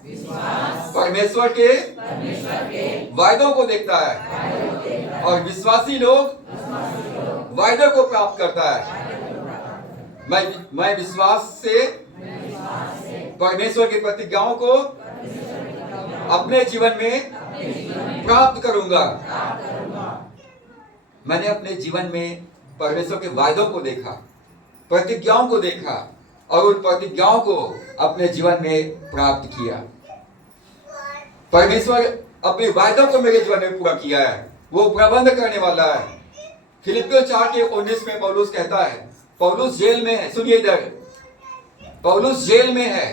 परमेश्वर के वायदों को देखता है और विश्वासी लोग वायदे को प्राप्त करता है। मैं विश्वास से परमेश्वर की प्रतिज्ञाओं को अपने जीवन में प्राप्त करूंगा। मैंने अपने जीवन में परमेश्वर के वायदों को देखा, प्रतिज्ञाओं को देखा और उन प्रतिज्ञाओं को अपने जीवन में प्राप्त किया। परमेश्वर अपने वायदों को मेरे जीवन में पूरा किया है, वो प्रबंध करने वाला है। फिलिपियों 4:19 में पौलुस कहता है, पौलुस जेल में है, सुनिए इधर, पौलुस जेल में है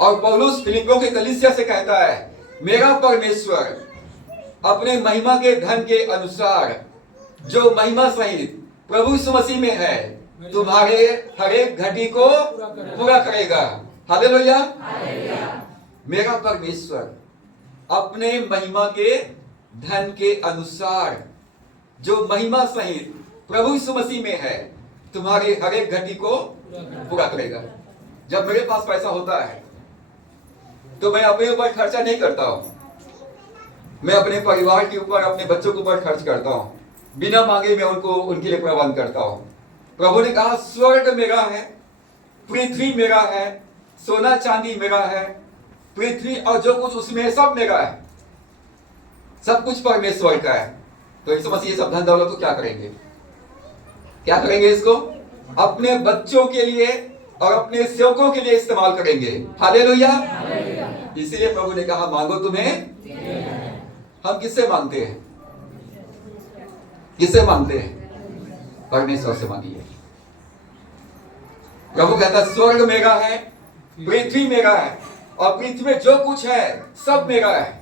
और पौलुस फिलिपियों के कलीसिया से कहता है, मेरा परमेश्वर अपने महिमा के धन के अनुसार जो महिमा सहित प्रभु यीशु मसीह में है तुम्हारे हर एक घटी को पूरा करेगा। हालेलुया। मेरा परमेश्वर अपने महिमा के धन के अनुसार जो महिमा सहित प्रभु यीशु मसीह में है तुम्हारे हर एक घटी को पूरा करेगा। जब मेरे पास पैसा होता है तो मैं अपने ऊपर खर्चा नहीं करता हूं, मैं अपने परिवार के ऊपर, अपने बच्चों के ऊपर खर्च करता हूं। बिना मांगे मैं उनको उनके लिए प्रबंध करता हूं। प्रभु ने कहा, स्वर्ग मेरा है, पृथ्वी मेरा है, सोना चांदी मेरा है, पृथ्वी और जो कुछ उसमें है सब मेरा है, सब कुछ परमेश्वर का है। तो यीशु मसीह ये सब धन दौलत को क्या करेंगे? क्या करेंगे? इसको अपने बच्चों के लिए और अपने सेवकों के लिए इस्तेमाल करेंगे। हालेलुया। इसीलिए प्रभु ने कहा, मांगो तुम्हें। हम किससे मांगते हैं? किससे मांगते हैं? परमेश्वर से मांगिए। प्रभु कहता, स्वर्ग मेरा है, पृथ्वी मेरा है और पृथ्वी में जो कुछ है सब मेरा है।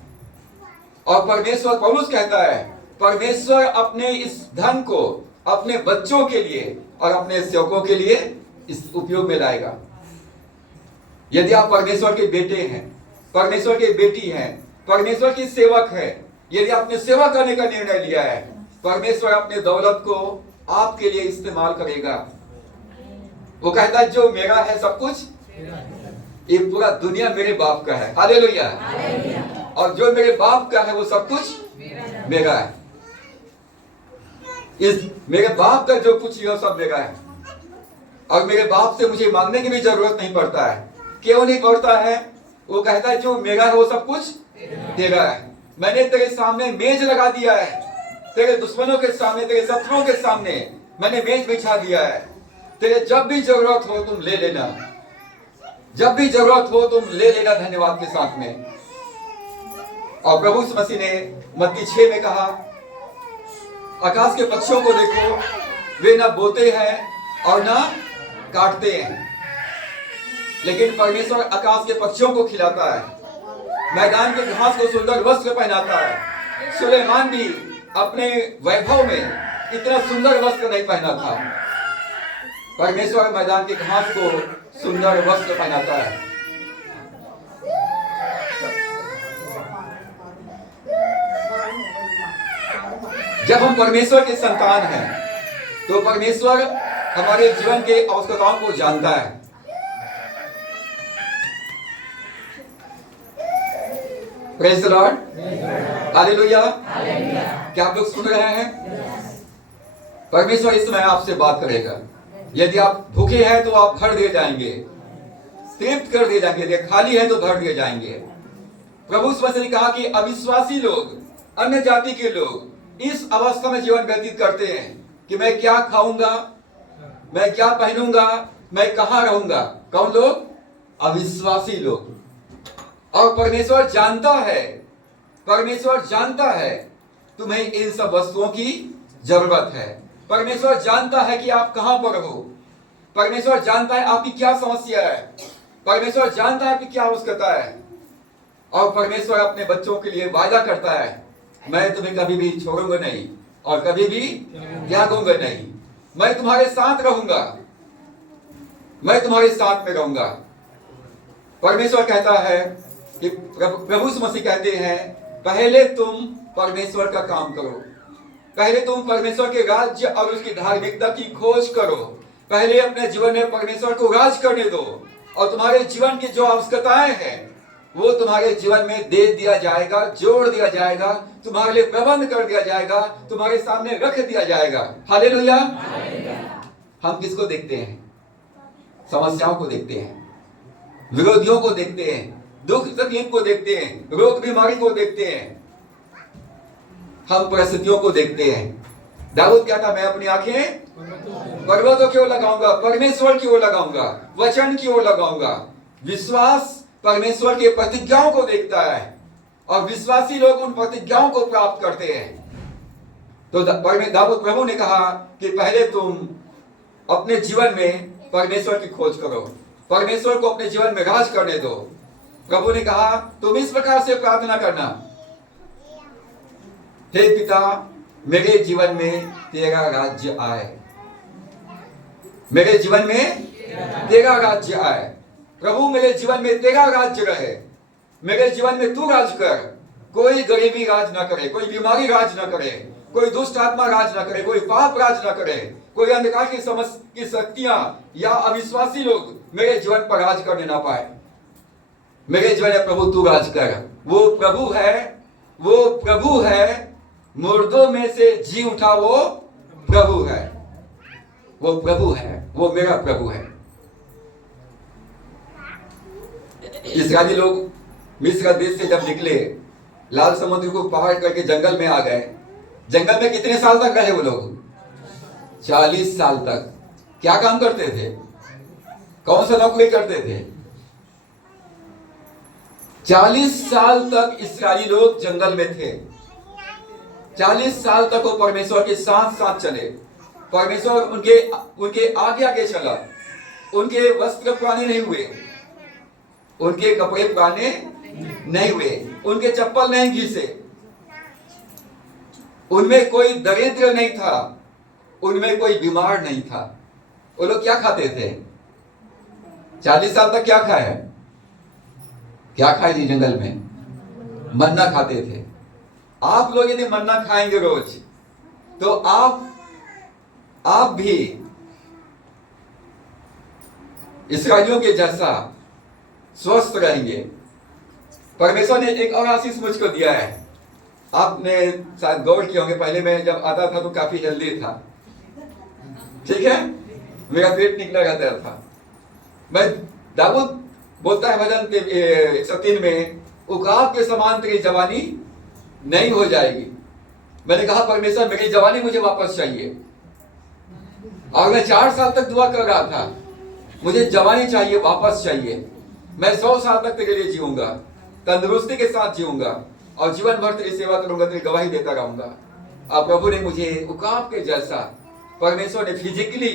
और परमेश्वर, पौलुस कहता है, परमेश्वर अपने इस धन को अपने बच्चों के लिए और अपने सेवकों के लिए इस उपयोग में लाएगा। यदि आप परमेश्वर के बेटे हैं, परमेश्वर की बेटी हैं, परमेश्वर की सेवक है, यदि आपने सेवा करने का निर्णय लिया है, परमेश्वर अपने दौलत को आपके लिए इस्तेमाल करेगा। वो कहता है, जो मेरा है सब कुछ, ये पूरा दुनिया मेरे बाप का है। हालेलुया। और जो मेरे बाप का है वो सब कुछ मेरा है। इस मेरे बाप का जो कुछ है सब मेरा है और मेरे बाप से मुझे मांगने की भी जरूरत नहीं पड़ता है। क्यों नहीं पड़ता है? वो कहता है, जो मेरा है वो सब कुछ तेरा है। मैंने तेरे सामने मेज लगा दिया है, तेरे दुश्मनों के सामने, तेरे शत्रुओं के सामने मैंने मेज बिछा दिया है। तेरे जब भी जरूरत हो तुम ले लेना, जब भी जरूरत हो तुम ले लेना धन्यवाद के साथ में। और प्रभु यीशु मसीह ने मत्ती 6 में कहा, आकाश के पक्षियों को देखो, वे ना बोते हैं और ना काटते हैं, लेकिन परमेश्वर आकाश के पक्षियों को खिलाता है, मैदान के घास को सुंदर वस्त्र पहनाता है। सुलेमान भी अपने वैभव में इतना सुंदर वस्त्र नहीं पहना था। परमेश्वर मैदान के घास को सुंदर वस्त्र पहनाता है। जब हम परमेश्वर के संतान हैं तो परमेश्वर हमारे जीवन के आवश्यकताओं को जानता है। Praise the Lord. हालेलुया। क्या आप लोग सुन रहे हैं? परमेश्वर इस समय आपसे बात करेगा। यदि आप भूखे हैं तो आप भर दिए जाएंगे, तृप्त कर दिए जाएंगे। यदि खाली है तो भर दिए जाएंगे। प्रभु यीशु मसीह ने कहा कि अविश्वासी लोग, अन्य जाति के लोग इस अवस्था में जीवन व्यतीत करते हैं कि मैं क्या खाऊंगा, मैं क्या पहनूंगा, मैं कहां रहूंगा। कौन लोग? अविश्वासी लोग। और परमेश्वर जानता है, परमेश्वर जानता है तुम्हें इन सब वस्तुओं की जरूरत है। परमेश्वर जानता है कि आप कहां पर हो, परमेश्वर जानता है आपकी क्या समस्या है, परमेश्वर जानता है आपकी क्या आवश्यकता है, और परमेश्वर अपने बच्चों के लिए वायदा करता है, मैं तुम्हें कभी भी छोड़ूंगा नहीं और कभी भी त्यागूंगा नहीं, मैं तुम्हारे साथ रहूंगा, मैं तुम्हारे साथ में रहूंगा। परमेश्वर कहता है कि प्रभु यीशु मसीह कहते हैं, पहले तुम परमेश्वर का काम करो, पहले तुम परमेश्वर के राज्य और उसकी धार्मिकता की खोज करो, पहले अपने जीवन में परमेश्वर को राज करने दो, और तुम्हारे जीवन की जो आवश्यकताएं हैं वो तुम्हारे जीवन में दे दिया जाएगा, जोड़ दिया जाएगा, तुम्हारे लिए प्रबंध कर दिया जाएगा, तुम्हारे सामने रख दिया जाएगा। हालेलुया। हम किसको देखते हैं? समस्याओं को देखते हैं, विरोधियों को देखते हैं, दुख तकलीफ को देखते हैं, रोग बीमारी को देखते हैं, हम परिस्थितियों को देखते हैं। दाऊद क्या था? मैं अपनी आंखें पर्वतों की ओर लगाऊंगा, परमेश्वर की ओर लगाऊंगा, वचन की ओर लगाऊंगा। विश्वास परमेश्वर के प्रतिज्ञाओं को देखता है और विश्वासी लोग उन प्रतिज्ञाओं को प्राप्त करते हैं। तो दाऊद प्रभु ने कहा कि पहले तुम अपने जीवन में परमेश्वर की खोज करो, परमेश्वर को अपने जीवन में राज करने दो। प्रभु ने कहा तुम इस प्रकार से प्रार्थना करना, हे पिता मेरे जीवन में तेरा राज्य आए, मेरे जीवन में तेरा राज्य आए। प्रभु मेरे जीवन में तेरा राज्य रहे, मेरे जीवन में तू राज कर। कोई गरीबी राज ना करे, कोई बीमारी राज ना करे, कोई दुष्ट आत्मा राज ना करे, कोई पाप राज ना करे, कोई अंधकार की शक्तियां या अविश्वासी लोग मेरे जीवन पर राज करने ना पाए। मेरे जीवन में प्रभु तू राज कर। वो प्रभु है, वो प्रभु है, मुर्दों में से जी उठा वो प्रभु है, वो प्रभु है, वो मेरा प्रभु है। इस्राएली लोग मिस्र देश से जब निकले, लाल समुद्र को पार करके जंगल में आ गए। जंगल में कितने साल तक रहे वो लोग? 40 साल तक। क्या काम करते थे? कौन सा नौकरी करते थे? 40 साल तक इस्राएली लोग जंगल में थे। 40 साल तक वो परमेश्वर के साथ साथ चले, परमेश्वर उनके आगे आगे चला। उनके वस्त्र पुराने नहीं हुए, उनके कपड़े पुराने नहीं हुए, उनके चप्पल नहीं घिसे, उनमें कोई दरिद्र नहीं था, उनमें कोई बीमार नहीं था। वो लोग क्या खाते थे? 40 साल तक क्या खाए? क्या खाए जी? जंगल में मन्ना खाते थे। आप लोग यदि मन्ना खाएंगे रोज, तो आप भी इस्राएलियों के जैसा स्वस्थ रहेंगे। परमेश्वर ने एक और आशीष मुझको दिया है। आपने शायद गौर किए होंगे, पहले मैं जब आता था तो काफी हेल्दी था, ठीक है, मेरा पेट निकला रहता था। मैं दाऊद बोलता है भजन 103 में, उकाब के समान तेरी जवानी नहीं हो जाएगी। मैंने कहा परमेश्वर मेरी जवानी मुझे वापस चाहिए, और मैं 4 साल तक दुआ कर रहा था, मुझे जवानी चाहिए, वापस चाहिए। मैं 100 साल तक तेरे लिए जीऊंगा, तंदुरुस्ती के साथ जीऊंगा, और जीवन भर तेरी सेवा करूंगा, तेरी गवाही देता रहूंगा। अब प्रभु ने मुझे उकाब के जैसा, परमेश्वर ने फिजिकली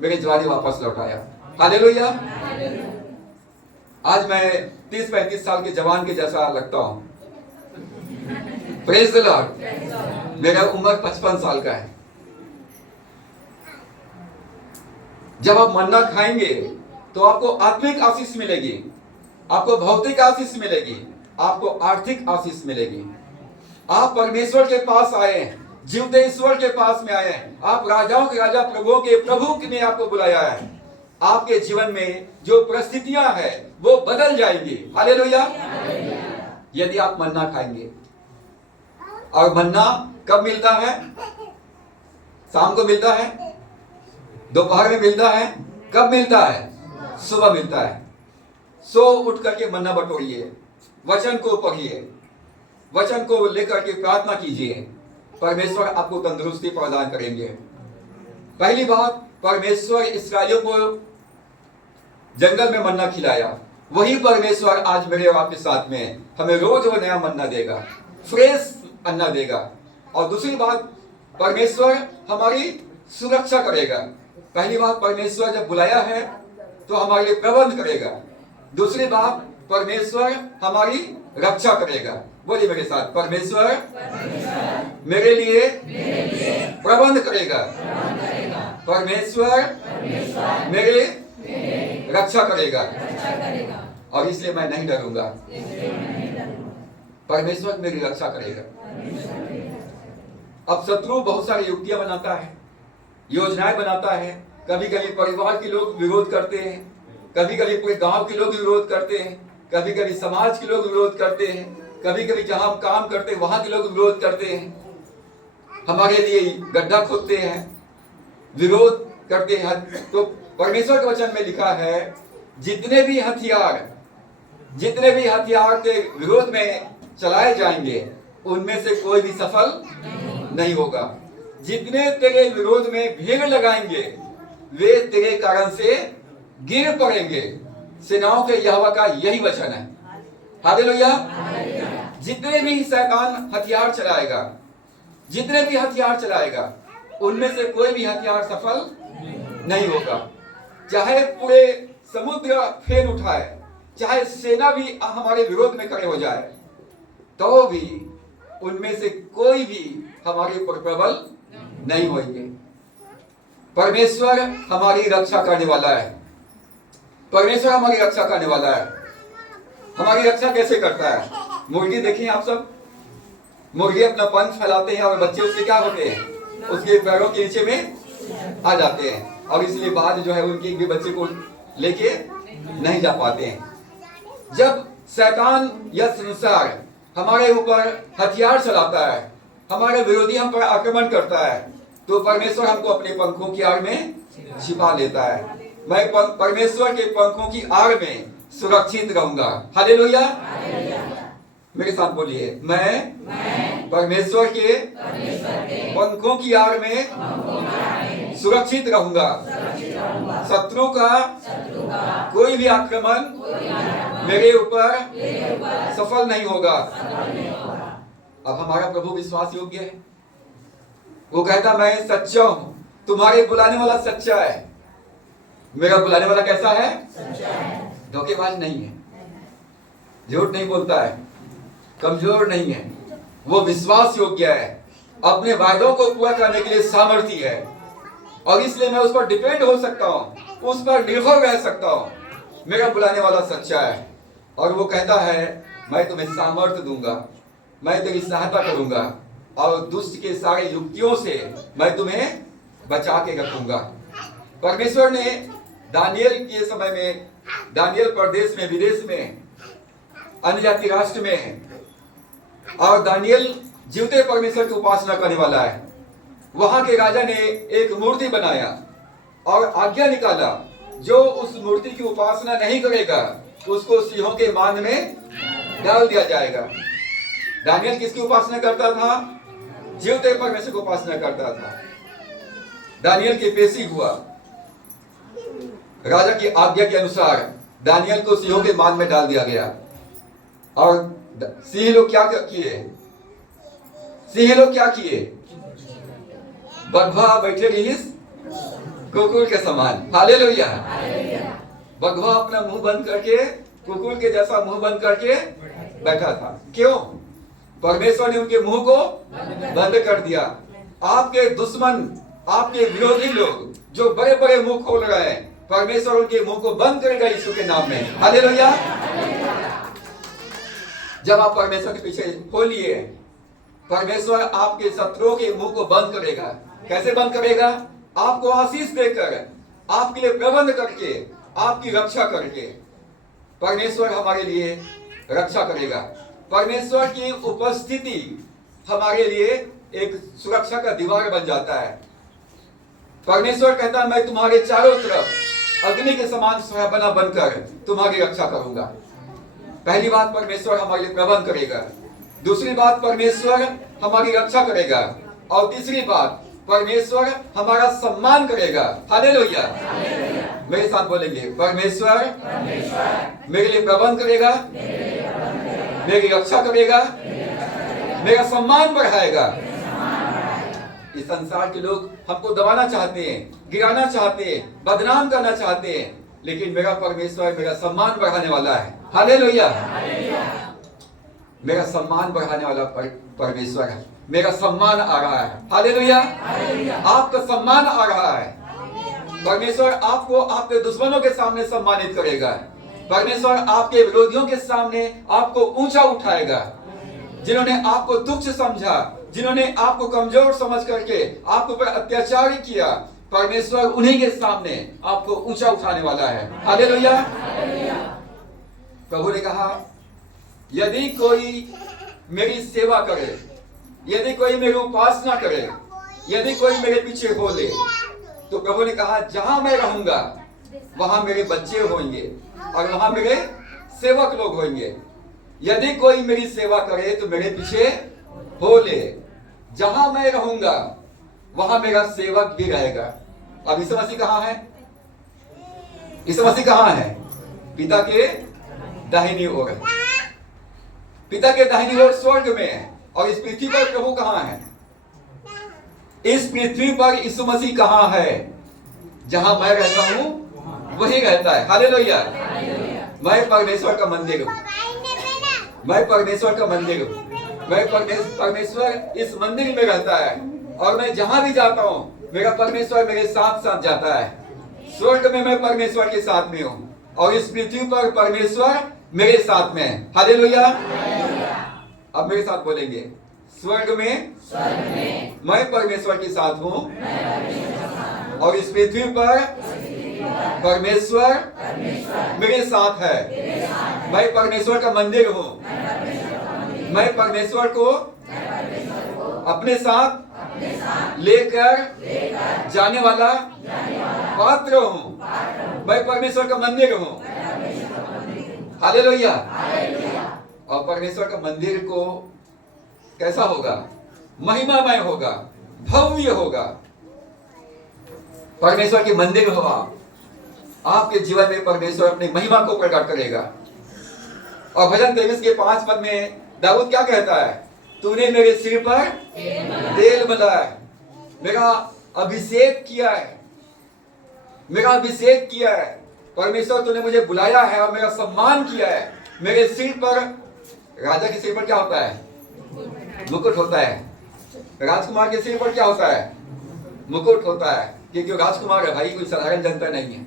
मेरी जवानी वापस लौटाया। हालेलुया। आज मैं 30-35 साल के जवान के जैसा लगता हूं। Praise the Lord. मेरा उम्र 55 साल का है। जब आप मन्ना खाएंगे तो आपको आत्मिक आशीष मिलेगी, आपको भौतिक आशीष मिलेगी, आपको आर्थिक आशीष मिलेगी। आप परमेश्वर के पास आए हैं, जीवते ईश्वर के पास में आए हैं। आप राजाओं के राजा, प्रभुओं के प्रभु ने आपको बुलाया है। आपके जीवन में जो परिस्थितियां हैं वो बदल जाएंगी। हालेलुया। यदि आप मन्ना खाएंगे। और मन्ना कब मिलता है? शाम को मिलता है, दोपहर में मिलता है, कब मिलता है? सुबह मिलता है। सो उठ करके मन्ना बटोरिए, वचन को पढ़िए, वचन को लेकर के प्रार्थना कीजिए, परमेश्वर आपको तंदुरुस्ती प्रदान करेंगे। पहली बात, परमेश्वर इस्राएलियों को जंगल में मन्ना खिलाया, वही परमेश्वर आज मेरे और आपके साथ में हमें रोज वो नया मन्ना देगा, फ्रेश अन्ना देगा। और दूसरी बात, परमेश्वर हमारी सुरक्षा करेगा। पहली बात, परमेश्वर जब बुलाया है तो हमारे लिए प्रबंध करेगा। दूसरी बात, परमेश्वर हमारी रक्षा करेगा। बोलिए मेरे साथ, परमेश्वर मेरे लिए प्रबंध करेगा, परमेश्वर मेरे रक्षा करेगा, और इसलिए मैं नहीं डरूंगा। परमेश्वर मेरी रक्षा करेगा। अब शत्रु बहुत सारी युक्तियां बनाता है, योजनाएं बनाता है। कभी कभी परिवार के लोग विरोध करते हैं, कभी कभी पूरे गांव के लोग विरोध करते हैं, कभी कभी समाज के लोग विरोध करते हैं, कभी कभी जहां हम काम करते हैं वहां के लोग विरोध करते हैं, हमारे लिए गड्ढा खोदते हैं, विरोध करते हैं। तो परमेश्वर के वचन में लिखा है, जितने भी हथियार के विरोध में चलाए जाएंगे उनमें से कोई भी सफल नहीं होगा। जितने तेरे विरोध में भीड़ लगाएंगे वे तेरे कारण से गिर पड़ेंगे। सेनाओं के यहोवा का यही वचन है। हालेलुया। जितने भी शैतान हथियार चलाएगा उनमें से कोई भी हथियार सफल नहीं होगा। चाहे पूरे समुद्र फेन उठाए, चाहे सेना भी हमारे विरोध में खड़े हो जाए, तो भी उनमें से कोई भी हमारे ऊपर प्रबल नहीं होंगे। परमेश्वर हमारी रक्षा करने वाला है। परमेश्वर हमारी रक्षा करने वाला है। हमारी रक्षा कैसे करता है? मुर्गी देखिए आप सब, मुर्गी अपना पंख फैलाते हैं और बच्चे उसके क्या होते हैं, उसके पैरों के नीचे में आ जाते हैं, और इसलिए बाद जो है उनके भी बच्चे को लेके नहीं जा पाते हैं। जब शैतान या संसार हमारे ऊपर हथियार चलाता है, हमारे विरोधी हम पर आक्रमण करता है, तो परमेश्वर हमको अपने पंखों की आड़ में छिपा लेता है। मैं परमेश्वर के पंखों की आड़ में सुरक्षित रहूंगा। हालेलुया। मेरे साथ बोलिए, मैं परमेश्वर के पंखों की आड़ में सुरक्षित रहूंगा। शत्रु का कोई भी आक्रमण मेरे ऊपर सफल नहीं होगा। अब हमारा प्रभु विश्वास योग्य है। वो कहता, मैं सच्चा हूं, तुम्हारे बुलाने वाला सच्चा है। मेरा बुलाने वाला कैसा है? धोखेबाज नहीं है, झूठ नहीं बोलता है, कमजोर नहीं है, वो विश्वास योग्य है, अपने वायदों को पूरा करने के लिए सामर्थ्य है, और इसलिए मैं उस पर डिपेंड हो सकता हूं, उस पर निर्भर रह सकता हूं। मेरा बुलाने वाला सच्चा है, और वो कहता है, मैं तुम्हें सामर्थ्य दूंगा, मैं तेरी सहायता करूंगा, और दुष्ट के सारे युक्तियों से मैं तुम्हें बचा के रखूंगा। परमेश्वर ने दानियल के समय में, दानियल प्रदेश में, विदेश में, अन्य जाति राष्ट्र में है, और दानियल जीवते परमेश्वर की उपासना करने वाला है। वहां के राजा ने एक मूर्ति बनाया और आज्ञा निकाला, जो उस मूर्ति की उपासना नहीं करेगा उसको सिंहों के मान में डाल दिया जाएगा। दानियल किसकी उपासना करता था? जीवते परमेश्वर की उपासना करता था। दानियल की पेशी हुआ, राजा की आज्ञा के अनुसार दानियल को सिंहों के मान में डाल दिया गया। और सिंह लोग क्या किए? बगवा बैठे रहीस कुकुर के समान। हालेलुया। बगवा अपना मुंह बंद करके, कुकुर के जैसा मुंह बंद करके बैठा था। क्यों? परमेश्वर ने उनके मुंह को बंद कर दिया। आपके दुश्मन, आपके विरोधी लोग जो बड़े बड़े मुंह खोल रहे हैं, परमेश्वर उनके मुंह को बंद करेगा यीशु के नाम में। हालेलुया। जब आप परमेश्वर के पीछे खोलिए, परमेश्वर आपके शत्रुओं के मुंह को बंद करेगा। कैसे बंद करेगा? आपको आशीष देकर, आपके लिए प्रबंध करके, आपकी रक्षा करके। परमेश्वर हमारे लिए रक्षा करेगा। परमेश्वर की उपस्थिति हमारे लिए एक सुरक्षा का दीवार बन जाता है। परमेश्वर कहता है, मैं तुम्हारे चारों तरफ अग्नि के समान स्वयं बनकर तुम्हारी रक्षा करूंगा। पहली बात, परमेश्वर हमारे लिए प्रबंध करेगा। दूसरी बात, परमेश्वर हमारी रक्षा करेगा। और तीसरी बात, परमेश्वर हमारा सम्मान करेगा। हालेलुया। मेरे साथ बोलेंगे, परमेश्वर मेरे लिए प्रबंध करेगा, मेरी रक्षा करेगा, मेरा सम्मान बढ़ाएगा। इस संसार के लोग हमको दबाना चाहते हैं, गिराना चाहते हैं, बदनाम करना चाहते हैं, लेकिन मेरा परमेश्वर मेरा सम्मान बढ़ाने वाला है। हालेलुया। मेरा सम्मान बढ़ाने वाला परमेश्वर है। मेरा सम्मान आ रहा है। हालेलुया। आपका सम्मान आ रहा है। परमेश्वर आपको आपके दुश्मनों के सामने सम्मानित करेगा। परमेश्वर आपके विरोधियों के सामने आपको ऊंचा उठाएगा। जिन्होंने आपको तुच्छ समझा, जिन्होंने आपको कमजोर समझ करके आपके ऊपर अत्याचार किया, परमेश्वर उन्हीं के सामने आपको ऊंचा उठाने वाला है। हालेलुया। प्रभु ने कहा, यदि कोई मेरी सेवा करे, यदि कोई मेरी उपासना करे, यदि कोई मेरे पीछे हो ले, तो प्रभु ने कहा जहां मैं रहूंगा वहां मेरे बच्चे होंगे और वहां मेरे सेवक लोग होंगे। यदि कोई मेरी सेवा करे तो मेरे पीछे हो ले। जहां मैं रहूंगा वहां मेरा सेवक भी रहेगा। अब यीशु मसीह कहां है? यीशु मसीह कहां है? पिता के दाहिनी ओर है। पिता के दाहिनी ओर स्वर्ग में है। और इस पृथ्वी पर प्रभु कहां है? इस पृथ्वी पर यीशु मसीह कहां है? जहां मैं रहता हूं वही रहता है। हालेलुया। मैं परमेश्वर का मंदिर हूं। मैं परमेश्वर का मंदिर हूं। मैं परमेश्वर इस मंदिर में रहता है। और मैं जहां भी जाता हूं मेरा परमेश्वर मेरे साथ साथ जाता है। स्वर्ग में मैं परमेश्वर के साथ में हूं और इस पृथ्वी पर परमेश्वर मेरे साथ में है। हालेलुया। अब मेरे साथ बोलेंगे, स्वर्ग में मैं परमेश्वर के साथ हूं और इस पृथ्वी पर परमेश्वर मेरे साथ है। मैं परमेश्वर का मंदिर हूं। मैं परमेश्वर को अपने साथ लेकर जाने वाला पात्र हूं। मैं परमेश्वर का मंदिर हूं। हालेलुया। और परमेश्वर का मंदिर को कैसा होगा? महिमामय होगा, भव्य होगा। परमेश्वर के मंदिर हो आप। आपके जीवन में परमेश्वर अपनी महिमा को प्रकट करेगा। और भजन 23 के 5 पद में दाऊद क्या कहता है? तूने मेरे सिर पर तेल मलाया है, मेरा अभिषेक किया है, मेरा अभिषेक किया है। परमेश्वर तूने मुझे बुलाया है और मेरा सम्मान किया है। मेरे सिर पर, राजा के सिर पर क्या होता है? मुकुट होता है। राजकुमार के सिर पर क्या होता है? मुकुट होता है, क्योंकि राजकुमार है भाई, कोई साधारण जनता नहीं है।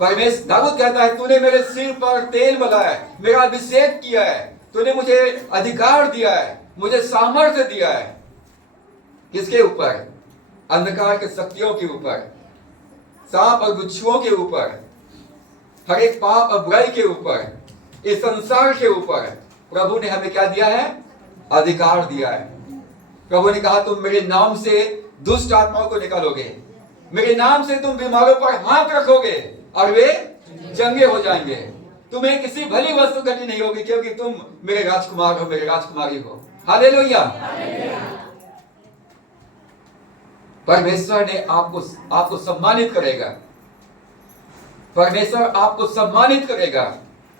परमेश्वर दाऊद कहता है तूने मेरे सिर पर तेल मलाया है, मेरा अभिषेक किया है, तूने मुझे अधिकार दिया है, मुझे सामर्थ्य दिया है। किसके ऊपर? अंधकार के शक्तियों के ऊपर, सांप और बिच्छुओं के ऊपर, हर एक पाप और बुराई के ऊपर, इस संसार के ऊपर प्रभु ने हमें क्या दिया है? अधिकार दिया है। प्रभु ने कहा तुम मेरे नाम से दुष्ट आत्माओं को निकालोगे, मेरे नाम से तुम बीमारों पर हाथ रखोगे और वे चंगे हो जाएंगे। तुम्हें किसी भली वस्तु घटी नहीं होगी, क्योंकि तुम मेरे राजकुमार हो, मेरे राजकुमारी हो। हालेलुया। परमेश्वर ने आपको सम्मानित करेगा। परमेश्वर आपको सम्मानित करेगा।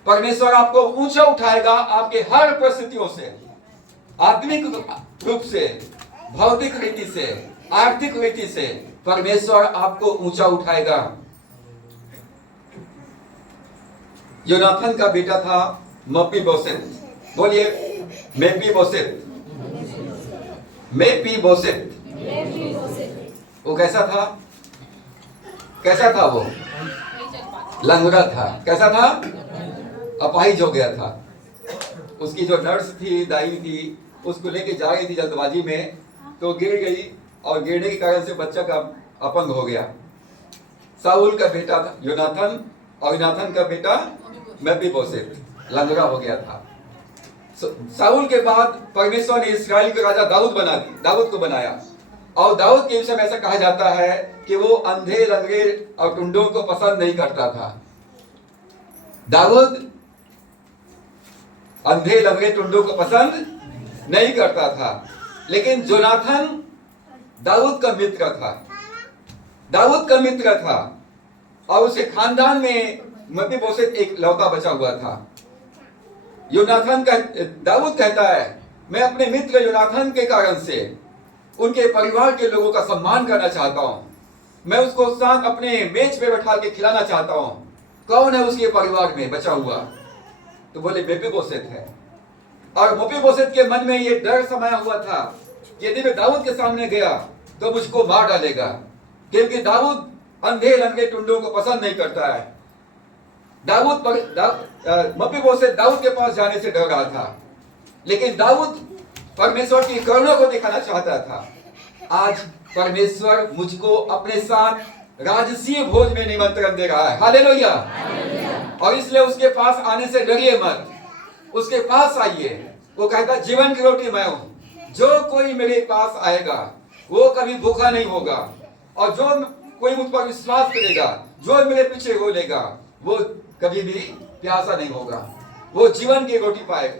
परमेश्वर आपको ऊंचा उठाएगा आपके हर परिस्थितियों से, आत्मिक रूप से, भौतिक रीति से, आर्थिक रीति से। परमेश्वर आपको ऊंचा उठाएगा। योनाथन का बेटा था मपीबोसेत। बोलिए मेपीबोसेत। मेपीबोसेत। वो कैसा था? कैसा था वो? लंगड़ा था। कैसा था? अपाहिज हो गया था। उसकी जो नर्स थी, दाई थी, उसको लेके जा रही थी जल्दबाजी में, तो गिर गई और गिरने के कारण से बच्चा का अपंग हो गया। साउल का बेटा था योनाथन और योनाथन का बेटा मेपीबोसेत लंगड़ा हो गया था। साउल के बाद परमेश्वर ने इस्राएल के राजा दाऊद को बनाया। और दाऊद के विषय में ऐसा कहा जाता है कि वो अंधे, लंगड़े और टुंडों को पसंद नहीं करता था। दाऊद अंधे, लंगड़े, टुंडों को पसंद नहीं करता था। लेकिन जोनाथन दाऊद का मित्र था। दाऊद का मित्र था और उसके खानदान में मेपीबोसेत एक लौता बचा हुआ था। दाऊद कहता है मैं अपने मित्र योनाथन के कारण से उनके परिवार के लोगों का सम्मान करना चाहता हूं। मैं उसको साथ अपने मेज पे बैठा के खिलाना चाहता हूँ। कौन है उसके परिवार में बचा हुआ? तो बोले मेफीबोशेत है। और मेफीबोशेत के मन में ये डर समाया हुआ था कि यदि मैं दाऊद के सामने गया तो मुझको मार डालेगा, क्योंकि दाऊद अंधे लंगड़े टुंडों को पसंद नहीं करता है। मेफीबोशेत दाऊद के पास जाने से डर रहा था, लेकिन दाऊद परमेश्वर की करुणा को दिखाना चाहता था। आज परमेश्वर मुझको अपने साथ राजसीय भोज में निमंत्रण दे रहा है। हालेलुया। और इसलिए उसके पास आने से डरिए मत, उसके पास आइए। वो कहता जीवन की रोटी मैं हूं, जो कोई मेरे पास आएगा वो कभी भूखा नहीं होगा, और जो कोई मुझ पर विश्वास करेगा, जो मेरे पीछे बोलेगा, वो कभी भी प्यासा नहीं होगा। वो जीवन की रोटी पाएगा,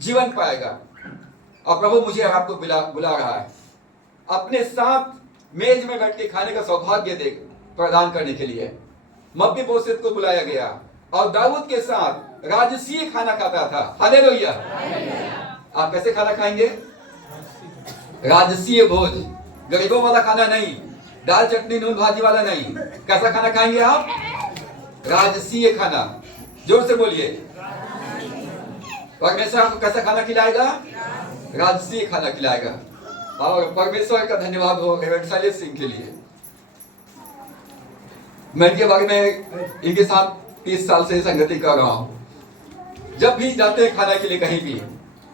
जीवन पाएगा। और प्रभु मुझे आपको बुला रहा है अपने साथ मेज में बैठ के खाने का सौभाग्य प्रदान करने के लिए। मेफीबोशेत को बुलाया गया और दाऊद के साथ राजसीय खाना खाता था। हालेलुया। आप कैसे खाना खाएंगे? राजसीय भोज, गरीबों वाला खाना नहीं, दाल चटनी नून भाजी वाला नहीं। कैसा खाना खाएंगे आप? राजसीय खाना। जोर से बोलिए। परमेश्वर आपको कैसा खाना खिलाएगा? राजसीय खाना खिलाएगा। और परमेश्वर का धन्यवाद हो रेवरेंड शैलेश सिंह के लिए। मैं इनके बारे में इनके साथ 30 साल से संगति कर रहा हूं। जब भी जाते हैं खाना के लिए कहीं भी,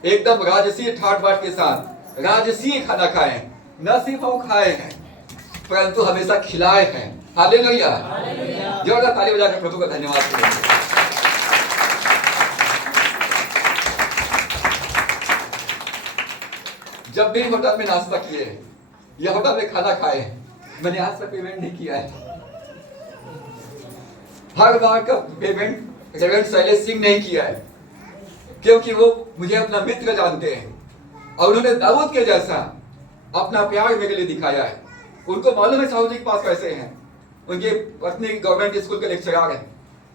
एकदम राजसीय ठाट बाट के साथ राजसीय खाना खाएं। न सिर्फ हम खाए हैं परंतु हमेशा खिलाए हैं। हालेलुया। जोरदार ताली बजाकर प्रभु का धन्यवाद करेंगे। जब भी होटल में नाश्ता किए या होटल में खाना खाए, मैंने आज तक पेमेंट नहीं किया है। हर बार का पेमेंट रेवरेंड शैलेश सिंह नहीं किया है, क्योंकि वो मुझे अपना मित्र जानते हैं और उन्होंने दाऊद के जैसा अपना प्यार मेरे लिए दिखाया है। उनको मालूम है साहू जी के पास पैसे हैं, उनकी पत्नी गवर्नमेंट स्कूल के लेक्चरर हैं,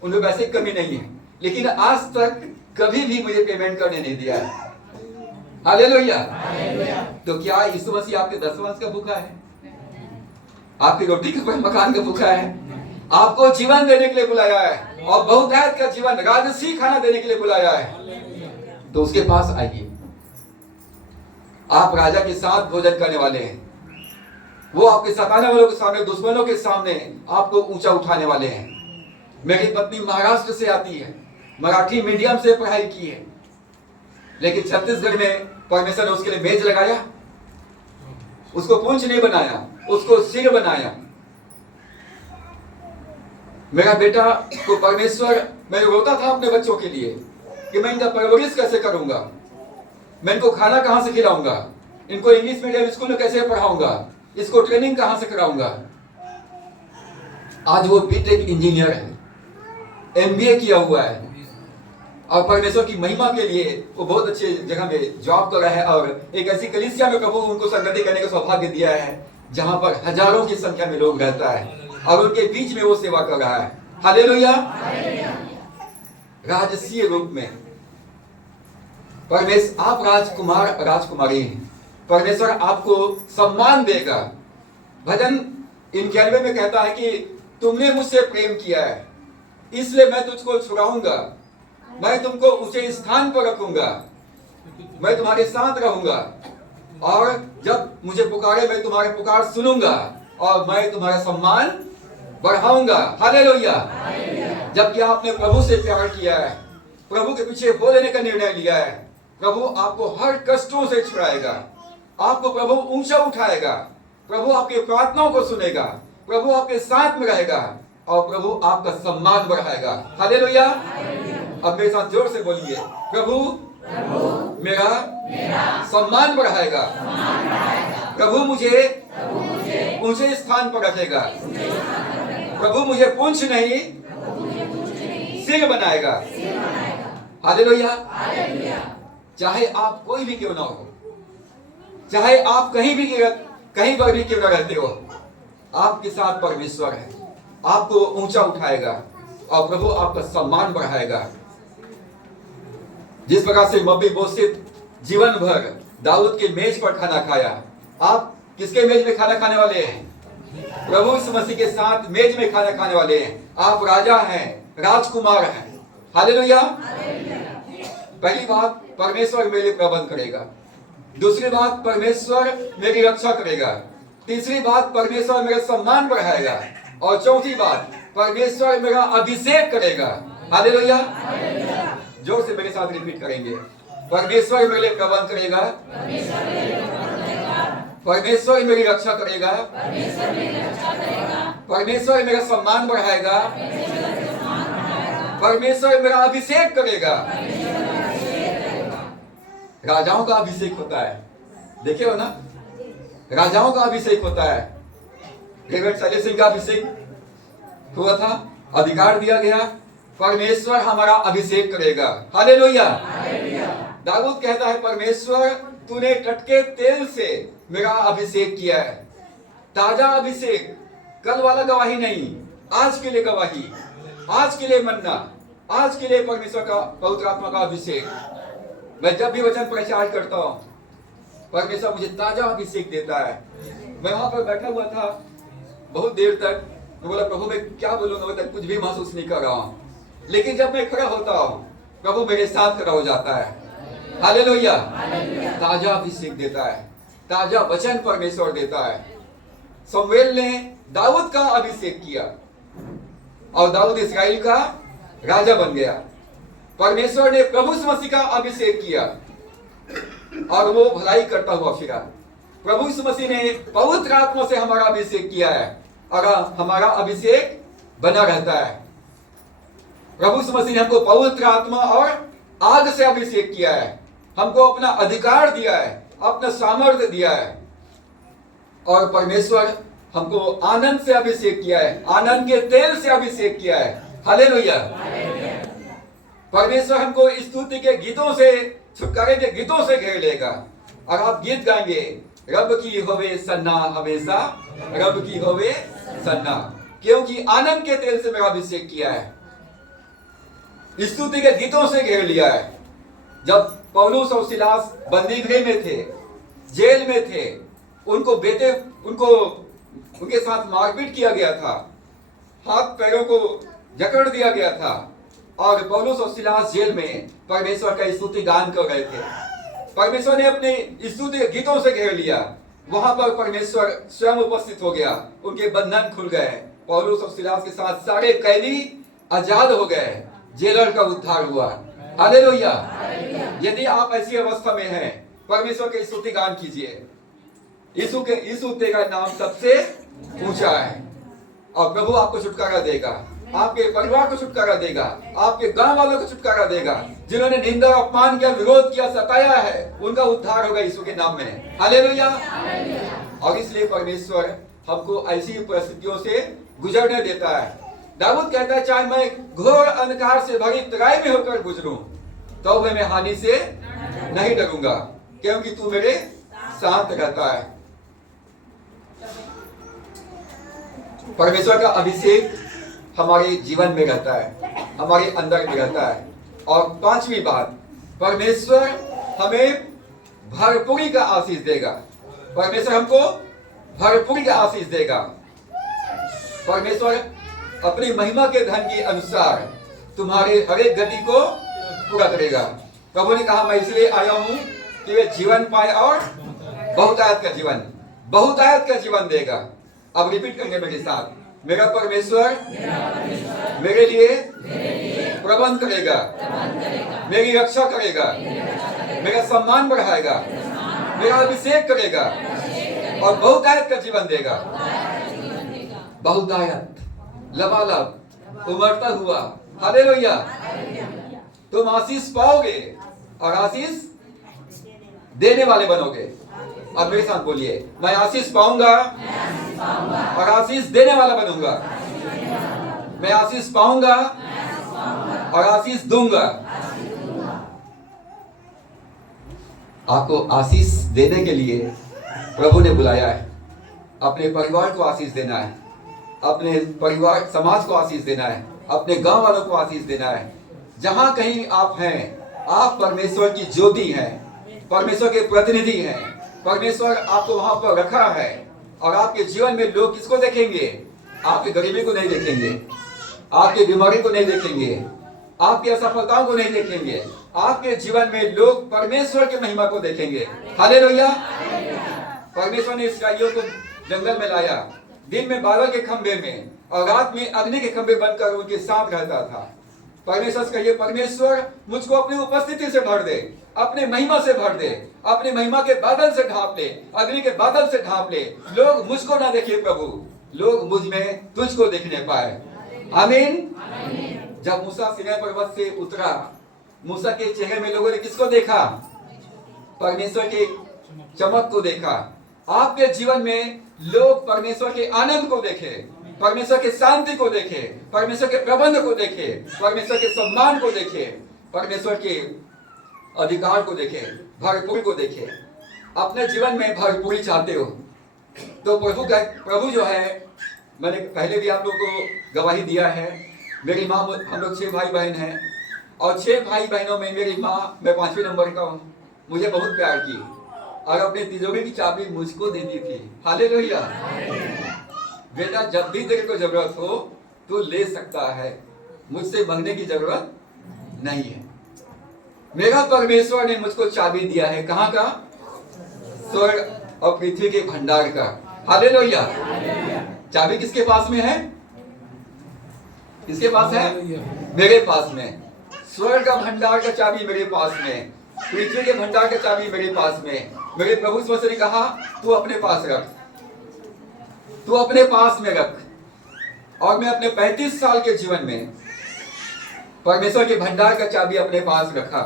उनमें पैसे की कमी नहीं है, लेकिन आज तक कभी भी मुझे पेमेंट करने नहीं दिया है। हालेलुया। तो क्या यीशु मसीह आपके 10 वंश का भूखा है? आपकी रोटी का मकान का भूखा है? आपको जीवन देने के लिए बुलाया है और बहुतायत का जीवन, राजसी खाना देने के लिए बुलाया है। तो उसके पास आइए। आप राजा के साथ भोजन करने वाले हैं। वो आपके सताने वालों के सामने, दुश्मनों के सामने आपको ऊंचा उठाने वाले हैं। मेरी पत्नी महाराष्ट्र से आती है, मराठी मीडियम से पढ़ाई की है, लेकिन छत्तीसगढ़ में परमेश्वर ने उसके लिए मेज लगाया, उसको पूंछ नहीं बनाया, उसको सिर बनाया। मेरा बेटा को परमेश्वर, मैं रोता था अपने बच्चों के लिए कि मैं इनका परवरिश कैसे करूंगा, मैं इनको खाना कहां से खिलाऊंगा, इनको इंग्लिश मीडियम स्कूल में कैसे पढ़ाऊंगा, इसको ट्रेनिंग कहां से कराऊंगा। आज वो बीटेक इंजीनियर है, एमबीए किया हुआ है और परमेश्वर की महिमा के लिए वो बहुत अच्छे जगह में जॉब कर रहा है और एक ऐसी कलीसिया में प्रभु उनको संगति करने का सौभाग्य दिया है जहां पर हजारों की संख्या में लोग रहता है और उनके बीच में वो सेवा कर रहा है। हालेलुया। राजसीय रूप में परमेश्वर, आप राजकुमार राजकुमारी हैं, परमेश्वर आपको सम्मान देगा। भजन 91 में कहता है कि तुमने मुझसे प्रेम किया है इसलिए मैं तुझको छुड़ाऊंगा, मैं तुमको ऊंचे स्थान पर रखूंगा, मैं तुम्हारे साथ रहूंगा और जब मुझे पुकारे मैं तुम्हारे पुकार सुनूंगा और मैं तुम्हारा सम्मान बढ़ाऊंगा। हालेलुया। जबकि आपने प्रभु से प्यार किया है, प्रभु के पीछे हो लेने का निर्णय लिया है, प्रभु आपको हर कष्टों से छुड़ाएगा, आपको प्रभु ऊंचा उठाएगा, प्रभु आपकी प्रार्थनाओं को सुनेगा, प्रभु आपके साथ में रहेगा और प्रभु आपका सम्मान बढ़ाएगा। हालेलुया। अब मेरे साथ जोर से बोलिए, प्रभु मेरा सम्मान बढ़ाएगा, प्रभु मुझे ऊंचे स्थान पर रखेगा, प्रभु मुझे पूंछ नहीं सिर बनाएगा। हालेलुया। चाहे आप कोई भी क्यों ना हो, चाहे आप कहीं पर भी क्यों ना रहते हो, आपके साथ परमेश्वर है, आपको ऊंचा उठाएगा और प्रभु आपका सम्मान बढ़ाएगा। जिस प्रकार से मेफीबोशेत जीवन भर दाऊद के मेज पर खाना खाया, आप किसके मेज में खाना खाने वाले हैं? प्रभु यीशु मसीह के साथ मेज में खाना खाने वाले हैं। आप राजा हैं, राजकुमार हैं। हालेलुया। पहली बात, परमेश्वर मेरे लिए प्रबंध करेगा। दूसरी बात, परमेश्वर मेरी रक्षा करेगा। तीसरी बात, परमेश्वर मेरा सम्मान बढ़ाएगा। और चौथी बात, परमेश्वर मेरा अभिषेक करेगा। हालेलुया। जोर से मेरे साथ रिपीट करेंगे। परमेश्वर मेरे लिए प्रबंध करेगा, परमेश्वर मेरी रक्षा करेगा, परमेश्वर मेरा सम्मान बढ़ाएगा, परमेश्वर मेरा अभिषेक करेगा। राजाओं का अभिषेक होता है, देखे हो ना, राजाओं का अभिषेक होता है। रेवरेंड शैलेश सिंह का अभिषेक हुआ था, अधिकार दिया गया, परमेश्वर हमारा अभिषेक करेगा। हालेलुया। दाऊद कहता है, परमेश्वर तूने टटके तेल से मेरा अभिषेक किया है। ताजा अभिषेक, कल वाला गवाही नहीं, आज के लिए गवाही, आज के लिए मन्ना, आज के लिए परमेश्वर का, पवित्र आत्मा का अभिषेक। मैं जब भी वचन प्रचार करता हूं, परमेश्वर मुझे ताजा अभिषेक देता है। मैं वहां पर बैठा हुआ था बहुत देर तक, मैं बोला प्रभु मैं क्या बोलूंगा, मैं तक कुछ भी महसूस नहीं कर रहा हूं। लेकिन जब मैं खड़ा होता हूं, प्रभु मेरे साथ खड़ा हो जाता है। हालेलुया। ताजा अभिषेक देता है, ताजा वचन परमेश्वर देता है। शमूएल ने दाऊद का अभिषेक किया और दाऊद इस्राएल का राजा बन गया। परमेश्वर ने प्रभु यीशु मसीह का अभिषेक किया और वो भलाई करता हुआ फिरा। प्रभु यीशु मसीह ने पवित्र आत्मा से हमारा अभिषेक किया है और हमारा अभिषेक बना रहता है। प्रभु यीशु मसीह ने हमको पवित्र आत्मा और आग से अभिषेक किया है, हमको अपना अधिकार दिया है, अपना सामर्थ्य दिया है। और परमेश्वर हमको आनंद से अभिषेक किया है, आनंद के तेल से अभिषेक किया है। हालेलुया। परमेश्वर हमको स्तुति के गीतों से, छुटकारे के गीतों से घेर लेगा और आप गीत गाएंगे, रब की होवे सन्ना हमेशा, रब की होवे सन्ना, क्योंकि आनंद के तेल से मेरा अभिषेक किया है, स्तुति के गीतों से घेर लिया है। जब पौलुस और सिलास बंदीगृह में थे, जेल में थे, उनको उनके साथ मारपीट किया गया था, हाथ पैरों को जकड़ दिया गया था और पौलुस और सिलास जेल में परमेश्वर का स्तुति गान कर रहे थे। परमेश्वर ने अपने स्तुति के गीतों से घेर लिया। वहां पर परमेश्वर स्वयं उपस्थित हो गया, उनके बंधन खुल गए। पौलुस और सिलास के साथ सारे कैदी आजाद हो गए, जेलर का उद्धार हुआ। हालेलुया। यदि आप ऐसी अवस्था में हैं, परमेश्वर के स्तुति गान कीजिए। यीशु तेरा नाम सबसे ऊंचा है और प्रभु आपको छुटकारा देगा, आपके परिवार को छुटकारा देगा, आपके गांव वालों को छुटकारा देगा। जिन्होंने निंदा, अपमान किया, विरोध किया, सताया है, उनका उद्धार होगा यीशु के नाम में। हालेलुया। और इसलिए परमेश्वर हमको ऐसी परिस्थितियों से गुजरने देता है। दाऊद कहता है, चाहे मैं घोर अंधकार से भरी तराई में होकर गुजरूं, तो मैं हानि से नहीं डरूंगा, क्योंकि तू मेरे साथ रहता है। परमेश्वर का अभिषेक हमारे जीवन में रहता है, हमारे अंदर में रहता है। और पांचवी बात, परमेश्वर हमें भरपूरी का आशीष देगा। परमेश्वर हमको भरपूरी का आशीष देगा। परमेश्वर अपनी महिमा के धन के अनुसार तुम्हारे हर एक गति को पूरा करेगा। प्रभु ने कहा, मैं इसलिए आया हूं कि वे जीवन पाए और बहुतायत का जीवन, बहुतायत का जीवन देगा। अब रिपीट करेंगे मेरे साथ, मेरा परमेश्वर मेरे लिए प्रबंध करेगा, मेरी रक्षा करेगा, मेरा सम्मान बढ़ाएगा, मेरा अभिषेक करेगा और बहुतायत का जीवन देगा। बहुतायत, लबालब, उमड़ता हुआ। हालेलुया। तुम आशीष पाओगे और आशीष देने वाले बनोगे। अब मेरे साथ बोलिए, मैं आशीष पाऊंगा और आशीष देने वाला बनूंगा। मैं आशीष पाऊंगा और आशीष दूंगा। आपको आशीष देने के लिए प्रभु ने बुलाया है। अपने परिवार को आशीष देना है, अपने परिवार समाज को आशीष देना है, अपने गांव वालों को आशीष देना है। जहां कहीं आप हैं, आप परमेश्वर की ज्योति हैं, परमेश्वर के प्रतिनिधि हैं। परमेश्वर आपको वहां पर रखा है और आपके जीवन में लोग किसको देखेंगे? आपकी गरीबी को नहीं देखेंगे, आपकी बीमारी को नहीं देखेंगे, आपकी असफलताओं को नहीं देखेंगे। आपके जीवन में लोग परमेश्वर की महिमा को देखेंगे। हालेलुया। परमेश्वर ने इस्राएलियों को जंगल में लाया, दिन में बादल के खंभे में और रात में अग्नि के खंभे बनकर उनके साथ रहता था। परमेश्वर से कहिए, परमेश्वर मुझको अपनी उपस्थिति से भर दे, अपने महिमा से भर दे, अपनी महिमा के बादल से ढांप ले, अग्नि के बादल से ढांप ले। लोग मुझको ना देखे प्रभु, लोग मुझ में तुझको देखने पाए। आमीन। जब मूसा सीनै पर्वत से उतरा, मूसा के चेहरे में लोगों ने किसको देखा? परमेश्वर के चमक को देखा। आपके जीवन में लोग परमेश्वर के आनंद को देखे, परमेश्वर के शांति को देखे, परमेश्वर के प्रबंध को देखे, परमेश्वर के सम्मान को देखे, परमेश्वर के अधिकार को देखे, भरपूरी को देखे। अपने जीवन में भरपूरी चाहते हो तो प्रभु जो है, मैंने पहले भी आप लोगों को गवाही दिया है, मेरी माँ, हम लोग 6 भाई बहन हैं और 6 भाई बहनों में मेरी माँ, मैं 5वें नंबर का हूँ, मुझे बहुत प्यार की और अपनी तिजोरी की चाबी मुझको देती थी। हालेलुया। बेटा, जब भी तेरे को जरूरत हो तू ले सकता है, मुझसे मांगने की जरूरत नहीं है। मेरा परमेश्वर ने मुझको चाबी दिया है, कहाँ का? स्वर्ग और पृथ्वी के भंडार का। हालेलुया। चाबी किसके पास में है? किसके पास है? मेरे पास में। स्वर्ग का भंडार का चाबी मेरे पास में, पृथ्वी के भंडार का चाबी मेरे पास में। मेरे प्रभु यीशु मसीह ने कहा, तू अपने पास रख, तू अपने पास में रख। और मैं अपने 35 साल के जीवन में परमेश्वर के भंडार का चाबी अपने पास रखा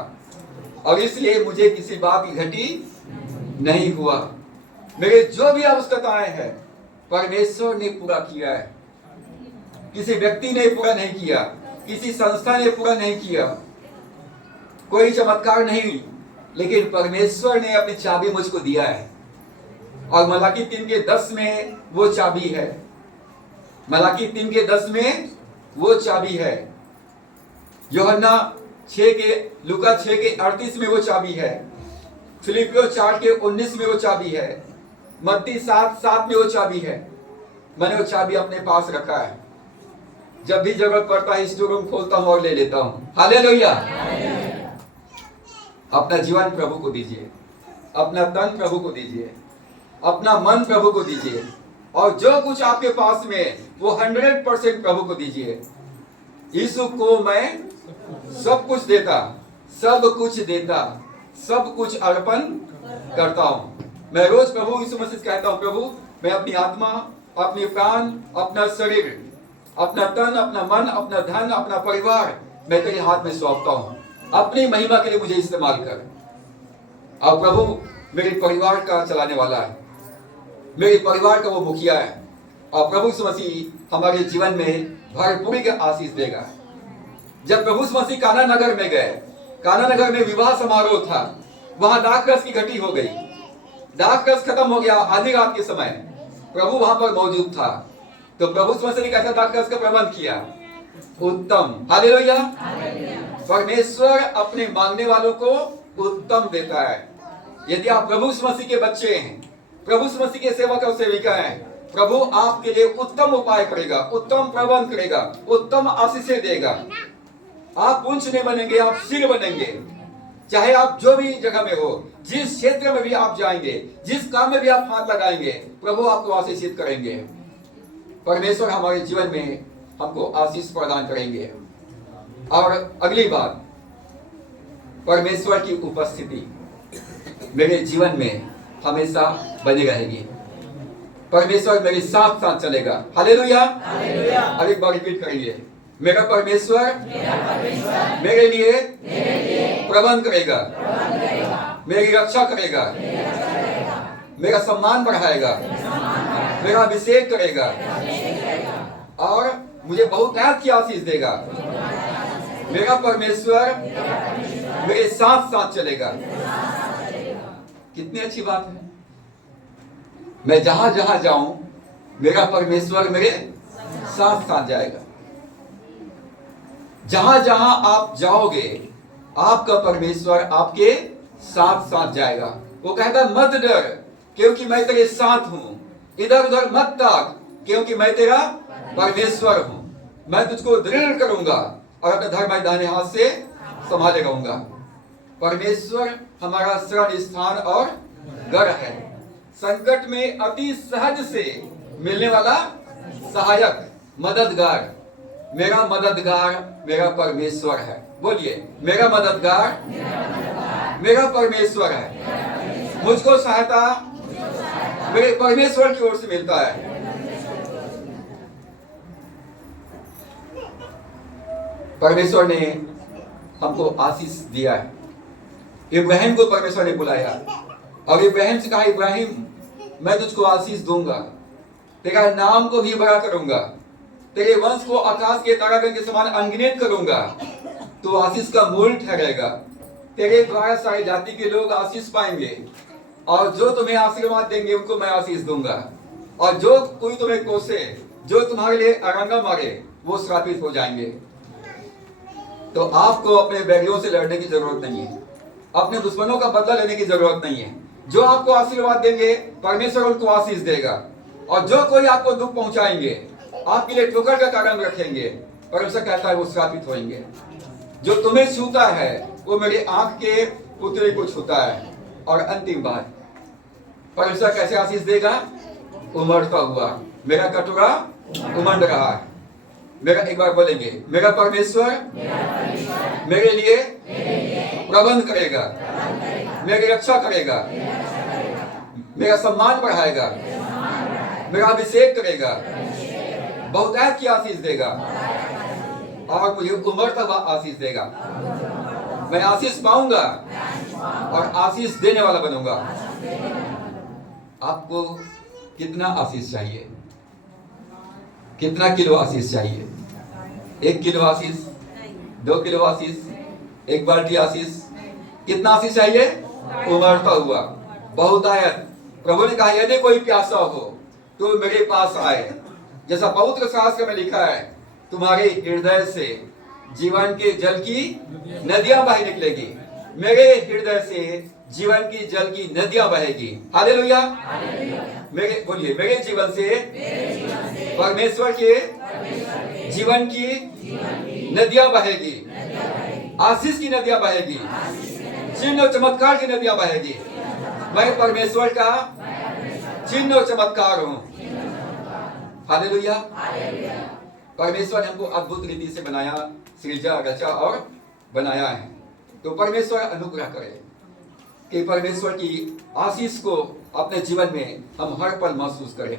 और इसलिए मुझे किसी बात की घटी नहीं हुआ। मेरे जो भी आवश्यकताएं हैं परमेश्वर ने पूरा किया है। किसी व्यक्ति ने पूरा नहीं किया, किसी संस्था ने पूरा नहीं किया, कोई चमत्कार नहीं, लेकिन परमेश्वर ने अपनी चाबी मुझको दिया है। और मलाकी 3:10 में वो चाबी है। मलाकी 3:10 में वो चाबी है। यूहन्ना 6 लूका 6:38 में वो चाबी है। फिलिपियो 4:19 में वो चाबी है। मत्ती 7:7 में वो चाबी है। मैंने वो चाबी अपने पास रखा है। जब भी जरूरत पड़ता है स्टोर रूम खोलता हूं और ले लेता हूं। हालेलुया। अपना जीवन प्रभु को दीजिए, अपना तन प्रभु को दीजिए, अपना मन प्रभु को दीजिए और जो कुछ आपके पास में वो 100% प्रभु को दीजिए। यीशु को मैं सब कुछ देता, सब कुछ देता, सब कुछ अर्पण करता हूं। मैं रोज प्रभु यीशु मसीह से कहता हूं, प्रभु मैं अपनी आत्मा, अपनी प्राण, अपना शरीर, अपना तन, अपना मन, अपना धन, अपना परिवार मैं तेरे हाथ में सौंपता हूं। अपनी महिमा के लिए मुझे इस्तेमाल कर। और प्रभु मेरे परिवार का चलाने वाला है, मेरे परिवार का वो मुखिया है और प्रभु यीशु मसीह हमारे जीवन में भरपूरी का आशीष देगा। जब प्रभु यीशु मसीह काना नगर में गए, काना नगर में विवाह समारोह था, वहां दाखरस की घटी हो गई, दाखरस खत्म हो गया। आधी रात के समय प्रभु वहां पर मौजूद था, तो प्रभु यीशु मसीह ने कैसा दाखरस का प्रबंध किया? उत्तम। हालेलुया। परमेश्वर अपने मांगने वालों को उत्तम देता है। यदि आप प्रभु यीशु मसीह के बच्चे हैं, प्रभु यीशु मसीह के सेवक और सेविका हैं, प्रभु आपके लिए उत्तम उपाय करेगा, उत्तम प्रबंध करेगा, उत्तम आशीषें देगा। आप पुंछ नहीं बनेंगे, आप सिर बनेंगे। चाहे आप जो भी जगह में हो, जिस क्षेत्र में भी आप जाएंगे, जिस काम में भी आप हाथ लगाएंगे, प्रभु आपको आशीषित करेंगे। परमेश्वर हमारे जीवन में हमको आशीष प्रदान करेंगे। और अगली बात, परमेश्वर की उपस्थिति मेरे जीवन में हमेशा बनी रहेगी। परमेश्वर मेरे साथ साथ चलेगा। हालेलुया। और एक बार रिपीट करेंगे, मेरा परमेश्वर मेरे लिए प्रबंध करेगा, मेरी रक्षा करेगा, मेरा सम्मान बढ़ाएगा, मेरा अभिषेक करेगा और मुझे बहुतायत की आशीष देगा। मेरा परमेश्वर मेरे साथ साथ चलेगा। कितनी अच्छी बात है। मैं जहां जहां जाऊं मेरा परमेश्वर मेरे साथ साथ जाएगा। जहां जहां आप जाओगे आपका परमेश्वर आपके साथ साथ जाएगा। वो कहता मत डर, क्योंकि मैं तेरे साथ हूं। इधर उधर मत ताक, क्योंकि मैं तेरा परमेश्वर हूं। मैं तुझको दृढ़ करूंगा और अपने धर्म दाहिने हाथ से संभाले रहूंगा। परमेश्वर हमारा शरण स्थान और गढ़ है, संकट में अति सहज से मिलने वाला सहायक, मददगार। मेरा मददगार मेरा परमेश्वर है। बोलिए, मेरा मददगार मेरा परमेश्वर है। मुझको सहायता मेरे परमेश्वर की ओर से मिलता है। परमेश्वर ने हमको आशीष दिया है। इब्राहिम को परमेश्वर ने बुलाया और इब्राहिम से कहा, इब्राहिम मैं तुझको आशीष दूंगा, तेरा नाम को भी बड़ा करूंगा, तेरे वंश को आकाश के तारागण के समान अनगिनत करूंगा, तो आशीष का मूल ठहरेगा। तेरे द्वारा सारी जाति के लोग आशीष पाएंगे और जो तुम्हें आशीर्वाद देंगे उनको मैं आशीष दूंगा, और जो कोई तुम्हें कोसे, जो तुम्हारे लिए अरंगा मारे, वो श्रापित हो जाएंगे। तो आपको अपने बैरियों से लड़ने की जरूरत नहीं है, अपने दुश्मनों का बदला लेने की जरूरत नहीं है। जो आपको आशीर्वाद देंगे परमेश्वर उनको आशीष देगा, और जो कोई आपको दुख पहुंचाएंगे, आपके लिए ठोकर का कारण रखेंगे, परमेश्वर कहता है वो श्रापित होंगे। जो तुम्हें छूता है वो मेरी आंख के पुतले को छूता है। और अंतिम बात, परमेश्वर कैसे आशीष देगा? उमड़ता हुआ। मेरा कटोरा उमड़ रहा है। मेरा, एक बार बोलेंगे, मेरा परमेश्वर मेरे लिए प्रबंध करेगा, मेरी रक्षा करेगा, मेरा सम्मान बढ़ाएगा, मेरा अभिषेक करेगा, बहुतायत की आशीष देगा और मुझे उमड़ता हुआ आशीष देगा। मैं आशीष पाऊंगा और आशीष देने वाला बनूंगा। आपको कितना आशीष चाहिए? कितना किलो आशीष चाहिए? 1 किलो आशीष, 2 किलो आशीष, 1 बाल्टी आशीष? कितना आशीष चाहिए? उमड़ता हुआ, बहुतायत। प्रभु ने कहा, यदि कोई प्यासा हो तो मेरे पास आए। जैसा पवित्र शास्त्र में लिखा है, तुम्हारे हृदय से जीवन के जल की नदियां बह निकलेगी। मेरे हृदय से जीवन की जल की नदियां बहेगी। हालेलुया। मेरे, बोलिए, मेरे जीवन से परमेश्वर के जीवन की नदियां बहेगी, आशीष की नदियां बहेगी, चिन्ह और चमत्कार की नदियां बहेगी। मैं परमेश्वर का चिन्ह और चमत्कार हूं। हालेलुया। परमेश्वर ने हमको अद्भुत रीति से बनाया, सृजा, रचा और बनाया है। तो परमेश्वर अनुग्रह करे कि परमेश्वर की आशीष को अपने जीवन में हम हर पल महसूस करें।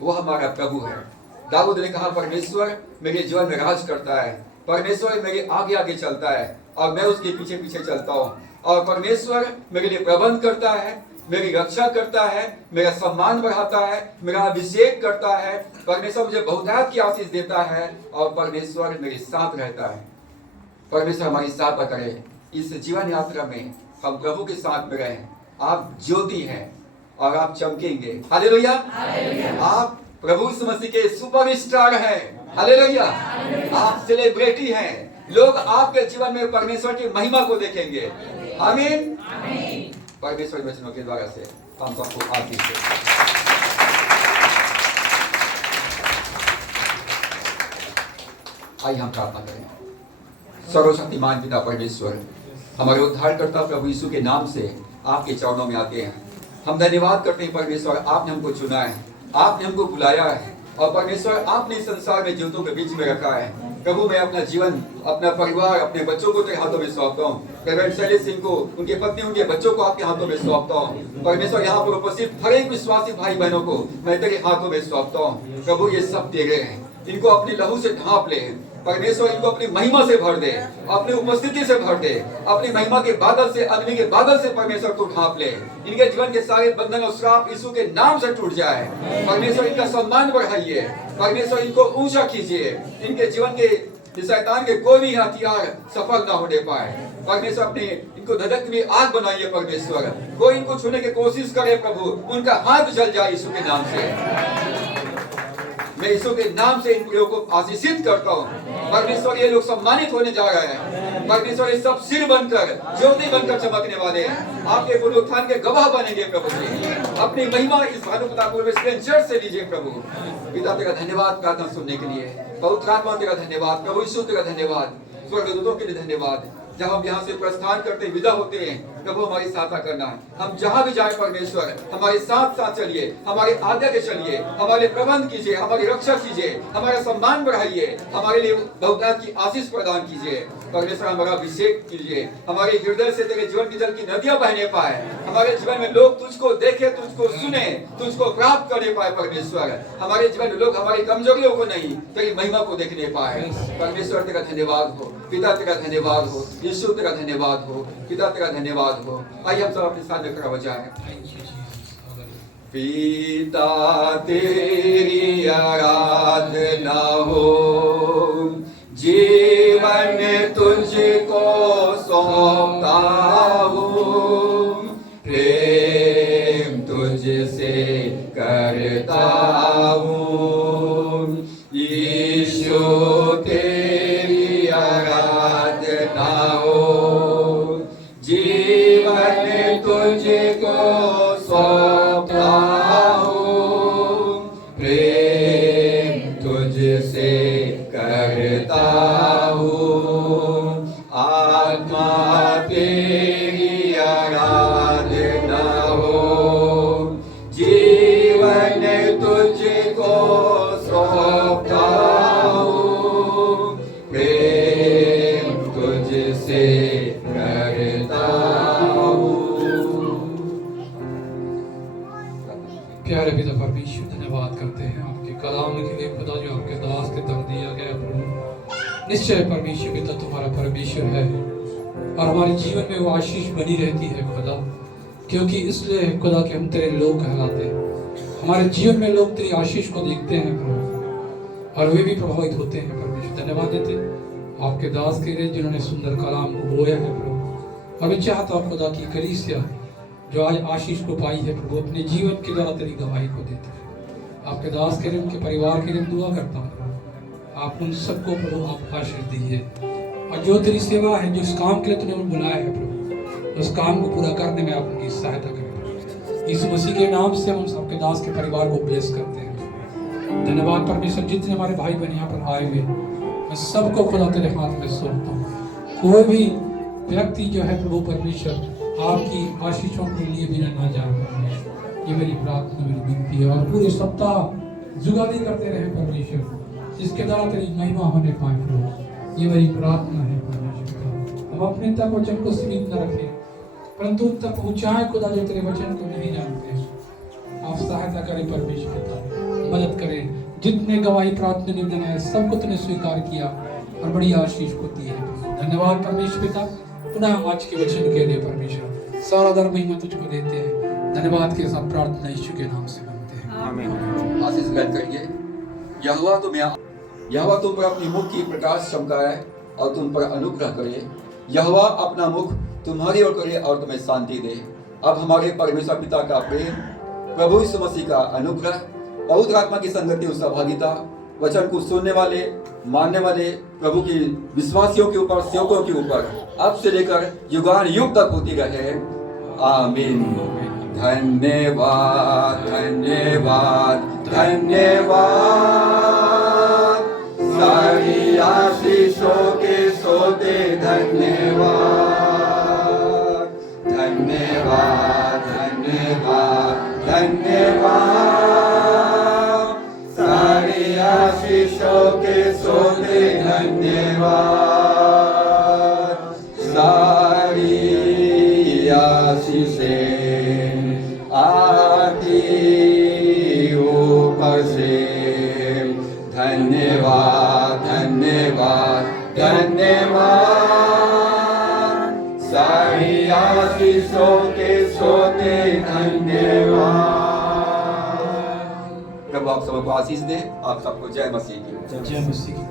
वो हमारा प्रभु है। दाऊद ने कहा, परमेश्वर मेरे जीवन में राज करता है, परमेश्वर मेरे आगे आगे चलता है और मैं उसके पीछे पीछे चलता हूँ, और परमेश्वर मेरे लिए प्रबंध करता है, मेरी रक्षा करता है, मेरा सम्मान बढ़ाता है, मेरा अभिषेक करता है। परमेश्वर मुझे बहुतायत की आशीष देता है और परमेश्वर मेरे साथ रहता है। परमेश्वर हमारी सहायता करे। इस जीवन यात्रा में हम प्रभु के साथ में रहें। आप ज्योति हैं और आप चमकेंगे। हालेलुया। आप प्रभु यीशु मसीह के सुपरस्टार हैं। हालेलुया। आप सेलिब्रिटी हैं। लोग आपके जीवन में परमेश्वर की महिमा को देखेंगे। आमीन। परमेश्वर के वचनों के द्वारा से हम सबको आशीष दे। आइए हम प्रार्थना करें। सर्वशक्तिमान पिता परमेश्वर, हमारे उद्धारकर्ता प्रभु यीशु के नाम से आपके चरणों में आते हैं। हम धन्यवाद करते हैं परमेश्वर, आपने हमको चुना है, आपने हमको बुलाया है, और परमेश्वर आपने इस संसार में जीवों के बीच में रखा है। प्रभु, मैं अपना जीवन, अपना परिवार, अपने बच्चों को तेरे हाथों में सौंपता हूँ। रेवरेंड शैलेश सिंह को, उनके पत्नी, उनके बच्चों को आपके हाथों में सौंपता हूँ। परमेश्वर, यहाँ पर उपस्थित हर एक विश्वासी भाई बहनों को मैं तेरे हाथों में सौंपता हूँ। प्रभु, ये सब तेरे हैं, इनको अपनी लहू से ढांप ले। परमेश्वर, इनको अपनी महिमा से भर दे, अपनी उपस्थिति से भर दे, अपनी महिमा के बादल से, अग्नि के बादल से परमेश्वर तू ढांप ले। इनके जीवन के सारे बंधन और श्राप यीशु के नाम से टूट जाए। परमेश्वर, इनका सम्मान बढ़ाइए। परमेश्वर, इनको ऊंचा कीजिए। इनके जीवन के शैतान के कोई भी हथियार सफल ना होने पाए। परमेश्वर, अपने इनको धधकती हुई आग बनाइए। परमेश्वर, कोई इनको छूने की कोशिश करे प्रभु, उनका हाथ जल जाए यीशु के नाम से। मैं यीशु के नाम से इन प्रियों को आशीषित करता हूँ। परमेश्वर ये लोग सम्मानित होने जा रहे हैं। परमेश्वर ये सब सिर बनकर ज्योति बनकर चमकने वाले हैं। आपके पुनरुत्थान के गवाह बनेंगे प्रभु जी। अपनी महिमा इस भानुप्रतापपुर में स्ट्रेंजर से लीजिए प्रभु। पिता तेरा धन्यवाद प्रार्थना सुनने के लिए। पवित्र आत्मा तेरा धन्यवाद, प्रभु यीशु तेरा धन्यवाद, स्वर्गदूतों के लिए धन्यवाद। जब हम यहाँ से प्रस्थान करते विदा होते हैं प्रभु हमारी सहायता करना। हम जहाँ भी जाए परमेश्वर हमारे साथ साथ चलिए, हमारे आज्ञा के चलिए, हमारे प्रबंध कीजिए, हमारी रक्षा कीजिए, हमारा सम्मान बढ़ाइए, हमारे लिए बहुतायत की आशीष प्रदान कीजिए। परमेश्वर हमारा अभिषेक कीजिए, हमारे हृदय से तेरे जीवन की जल की नदियां बहने पाए। हमारे जीवन में लोग तुझको देखे, तुझको सुने, तुझको प्राप्त करने पाए। परमेश्वर हमारे जीवन में लोग हमारी कमजोरियों को नहीं तेरी महिमा को देखने पाए। परमेश्वर तेरा धन्यवाद हो, पिता तेरा धन्यवाद हो, यीशु तेरा धन्यवाद हो, पिता तेरा धन्यवाद हो। आइए हम सब अपने साथ में खड़ा हो जाएं। पिता तेरी आराधना हो, जीवन तुझको सौंपता हूँ, प्रेम तुझसे करता हूँ। यीशु तेरी आराधना हो, जीवन तुझको सौंपता हूँ, प्रेम तुझसे करता हूँ। आत्मा तेरी आराधना हो, जीवन तुझको सौंपता हूँ, प्रेम तुझसे करता हूँ। प्यारे पिता परमेश्वर धन्यवाद करते हैं आपके कलाम के लिए खुदा जो आपके दास के तक दिया गया प्रभु। निश्चय परमेश्वर पिता तुम्हारा परमेश्वर है और हमारे जीवन में वो आशीष बनी रहती है खुदा, क्योंकि इसलिए खुदा कि हम तेरे लोग कहलाते हैं। हमारे जीवन में लोग तेरी आशीष को देखते हैं प्रभु और वे भी प्रभावित होते हैं। परमेश्वर धन्यवाद देते हैं आपके दास के लिए जिन्होंने सुंदर कलाम को बोया है प्रभु। हमें चाहता हूँ खुदा की कलीसिया जो आज आशीष को पाई है प्रभु अपने जीवन के द्वारा तेरी गवाही को देते हैं। आपके दास के लिए उनके परिवार के लिए दुआ करता हूँ प्रभु, आप उन सबको प्रभु आप आशीष दीजिए और जो तेरी सेवा है जिस काम के लिए तूने उन्हें बुलाया है प्रभु उस काम को पूरा करने में आप उनकी सहायता करें। इस मसीह के नाम से हम आपके दास के परिवार को ब्लेस करते हैं। धन्यवाद परमेश्वर। जितने हमारे भाई बहन यहाँ पर आए हुए मैं सबको खुदा तेरे हाथ में सौंपता हूँ। कोई भी व्यक्ति जो है प्रभु परमेश्वर आपकी आशीषों के लिए बिना ना जा परमेश्वर, ये मेरी प्रार्थना मेरी विनती है। और पूरे सप्ताह जुगाली करते रहे परमेश्वर जिसके द्वारा तेरी महिमा होने पाए प्रभु, ये मेरी प्रार्थना है परमेश्वर। हम अपने तक वचन को सीमित न रखें परंतु उन तक पहुँचाए खुदा जो तेरे वचन को नहीं जानते। आप सहायता करें परमेश्वर पिता, मदद करें। जितने गवाही प्रार्थना निवेदन है सबको तूने स्वीकार किया और बड़ी आशीष को दी है। धन्यवाद परमेश्वर पिता। पुनः आज के वचन के लिए परमेश्वर सारा दर महिमा तुझको देते हैं। धन्यवाद के साथ प्रार्थना यीशु के नाम से मांगते हैं, आमीन। आशीष ग्रहण करिए। यहोवा तुम पर अपनी मुख की प्रकाश चमकाए और तुम पर अनुग्रह करे। यहोवा अपना मुख तुम्हारी ओर करे और तुम्हें शांति दे। अब हमारे परमेश्वर पिता का प्रेम, प्रभु यीशु मसीह का अनुग्रह, पवित्र आत्मा की संगति और सहभागिता, वचन को सुनने वाले मानने वाले प्रभु की विश्वासियों के ऊपर, सेवकों के ऊपर अब से लेकर युगान युग तक होती रहे। आमीन। धन्यवाद धन्यवाद धन्यवाद, सारी आशीषों के सोते धन्यवाद। धन्यवाद धन्यवाद धन्यवाद, सारी आशीषों के सोते धन्यवाद। सारी आशीषें आती ऊपर से। धन्यवाद धन्यवाद धन्यवाद, सारी आशीषों के सोते धन्यवाद। प्रभु आप सबको आशीष दे। आप सबको जय मसीह की। जय मसीह की।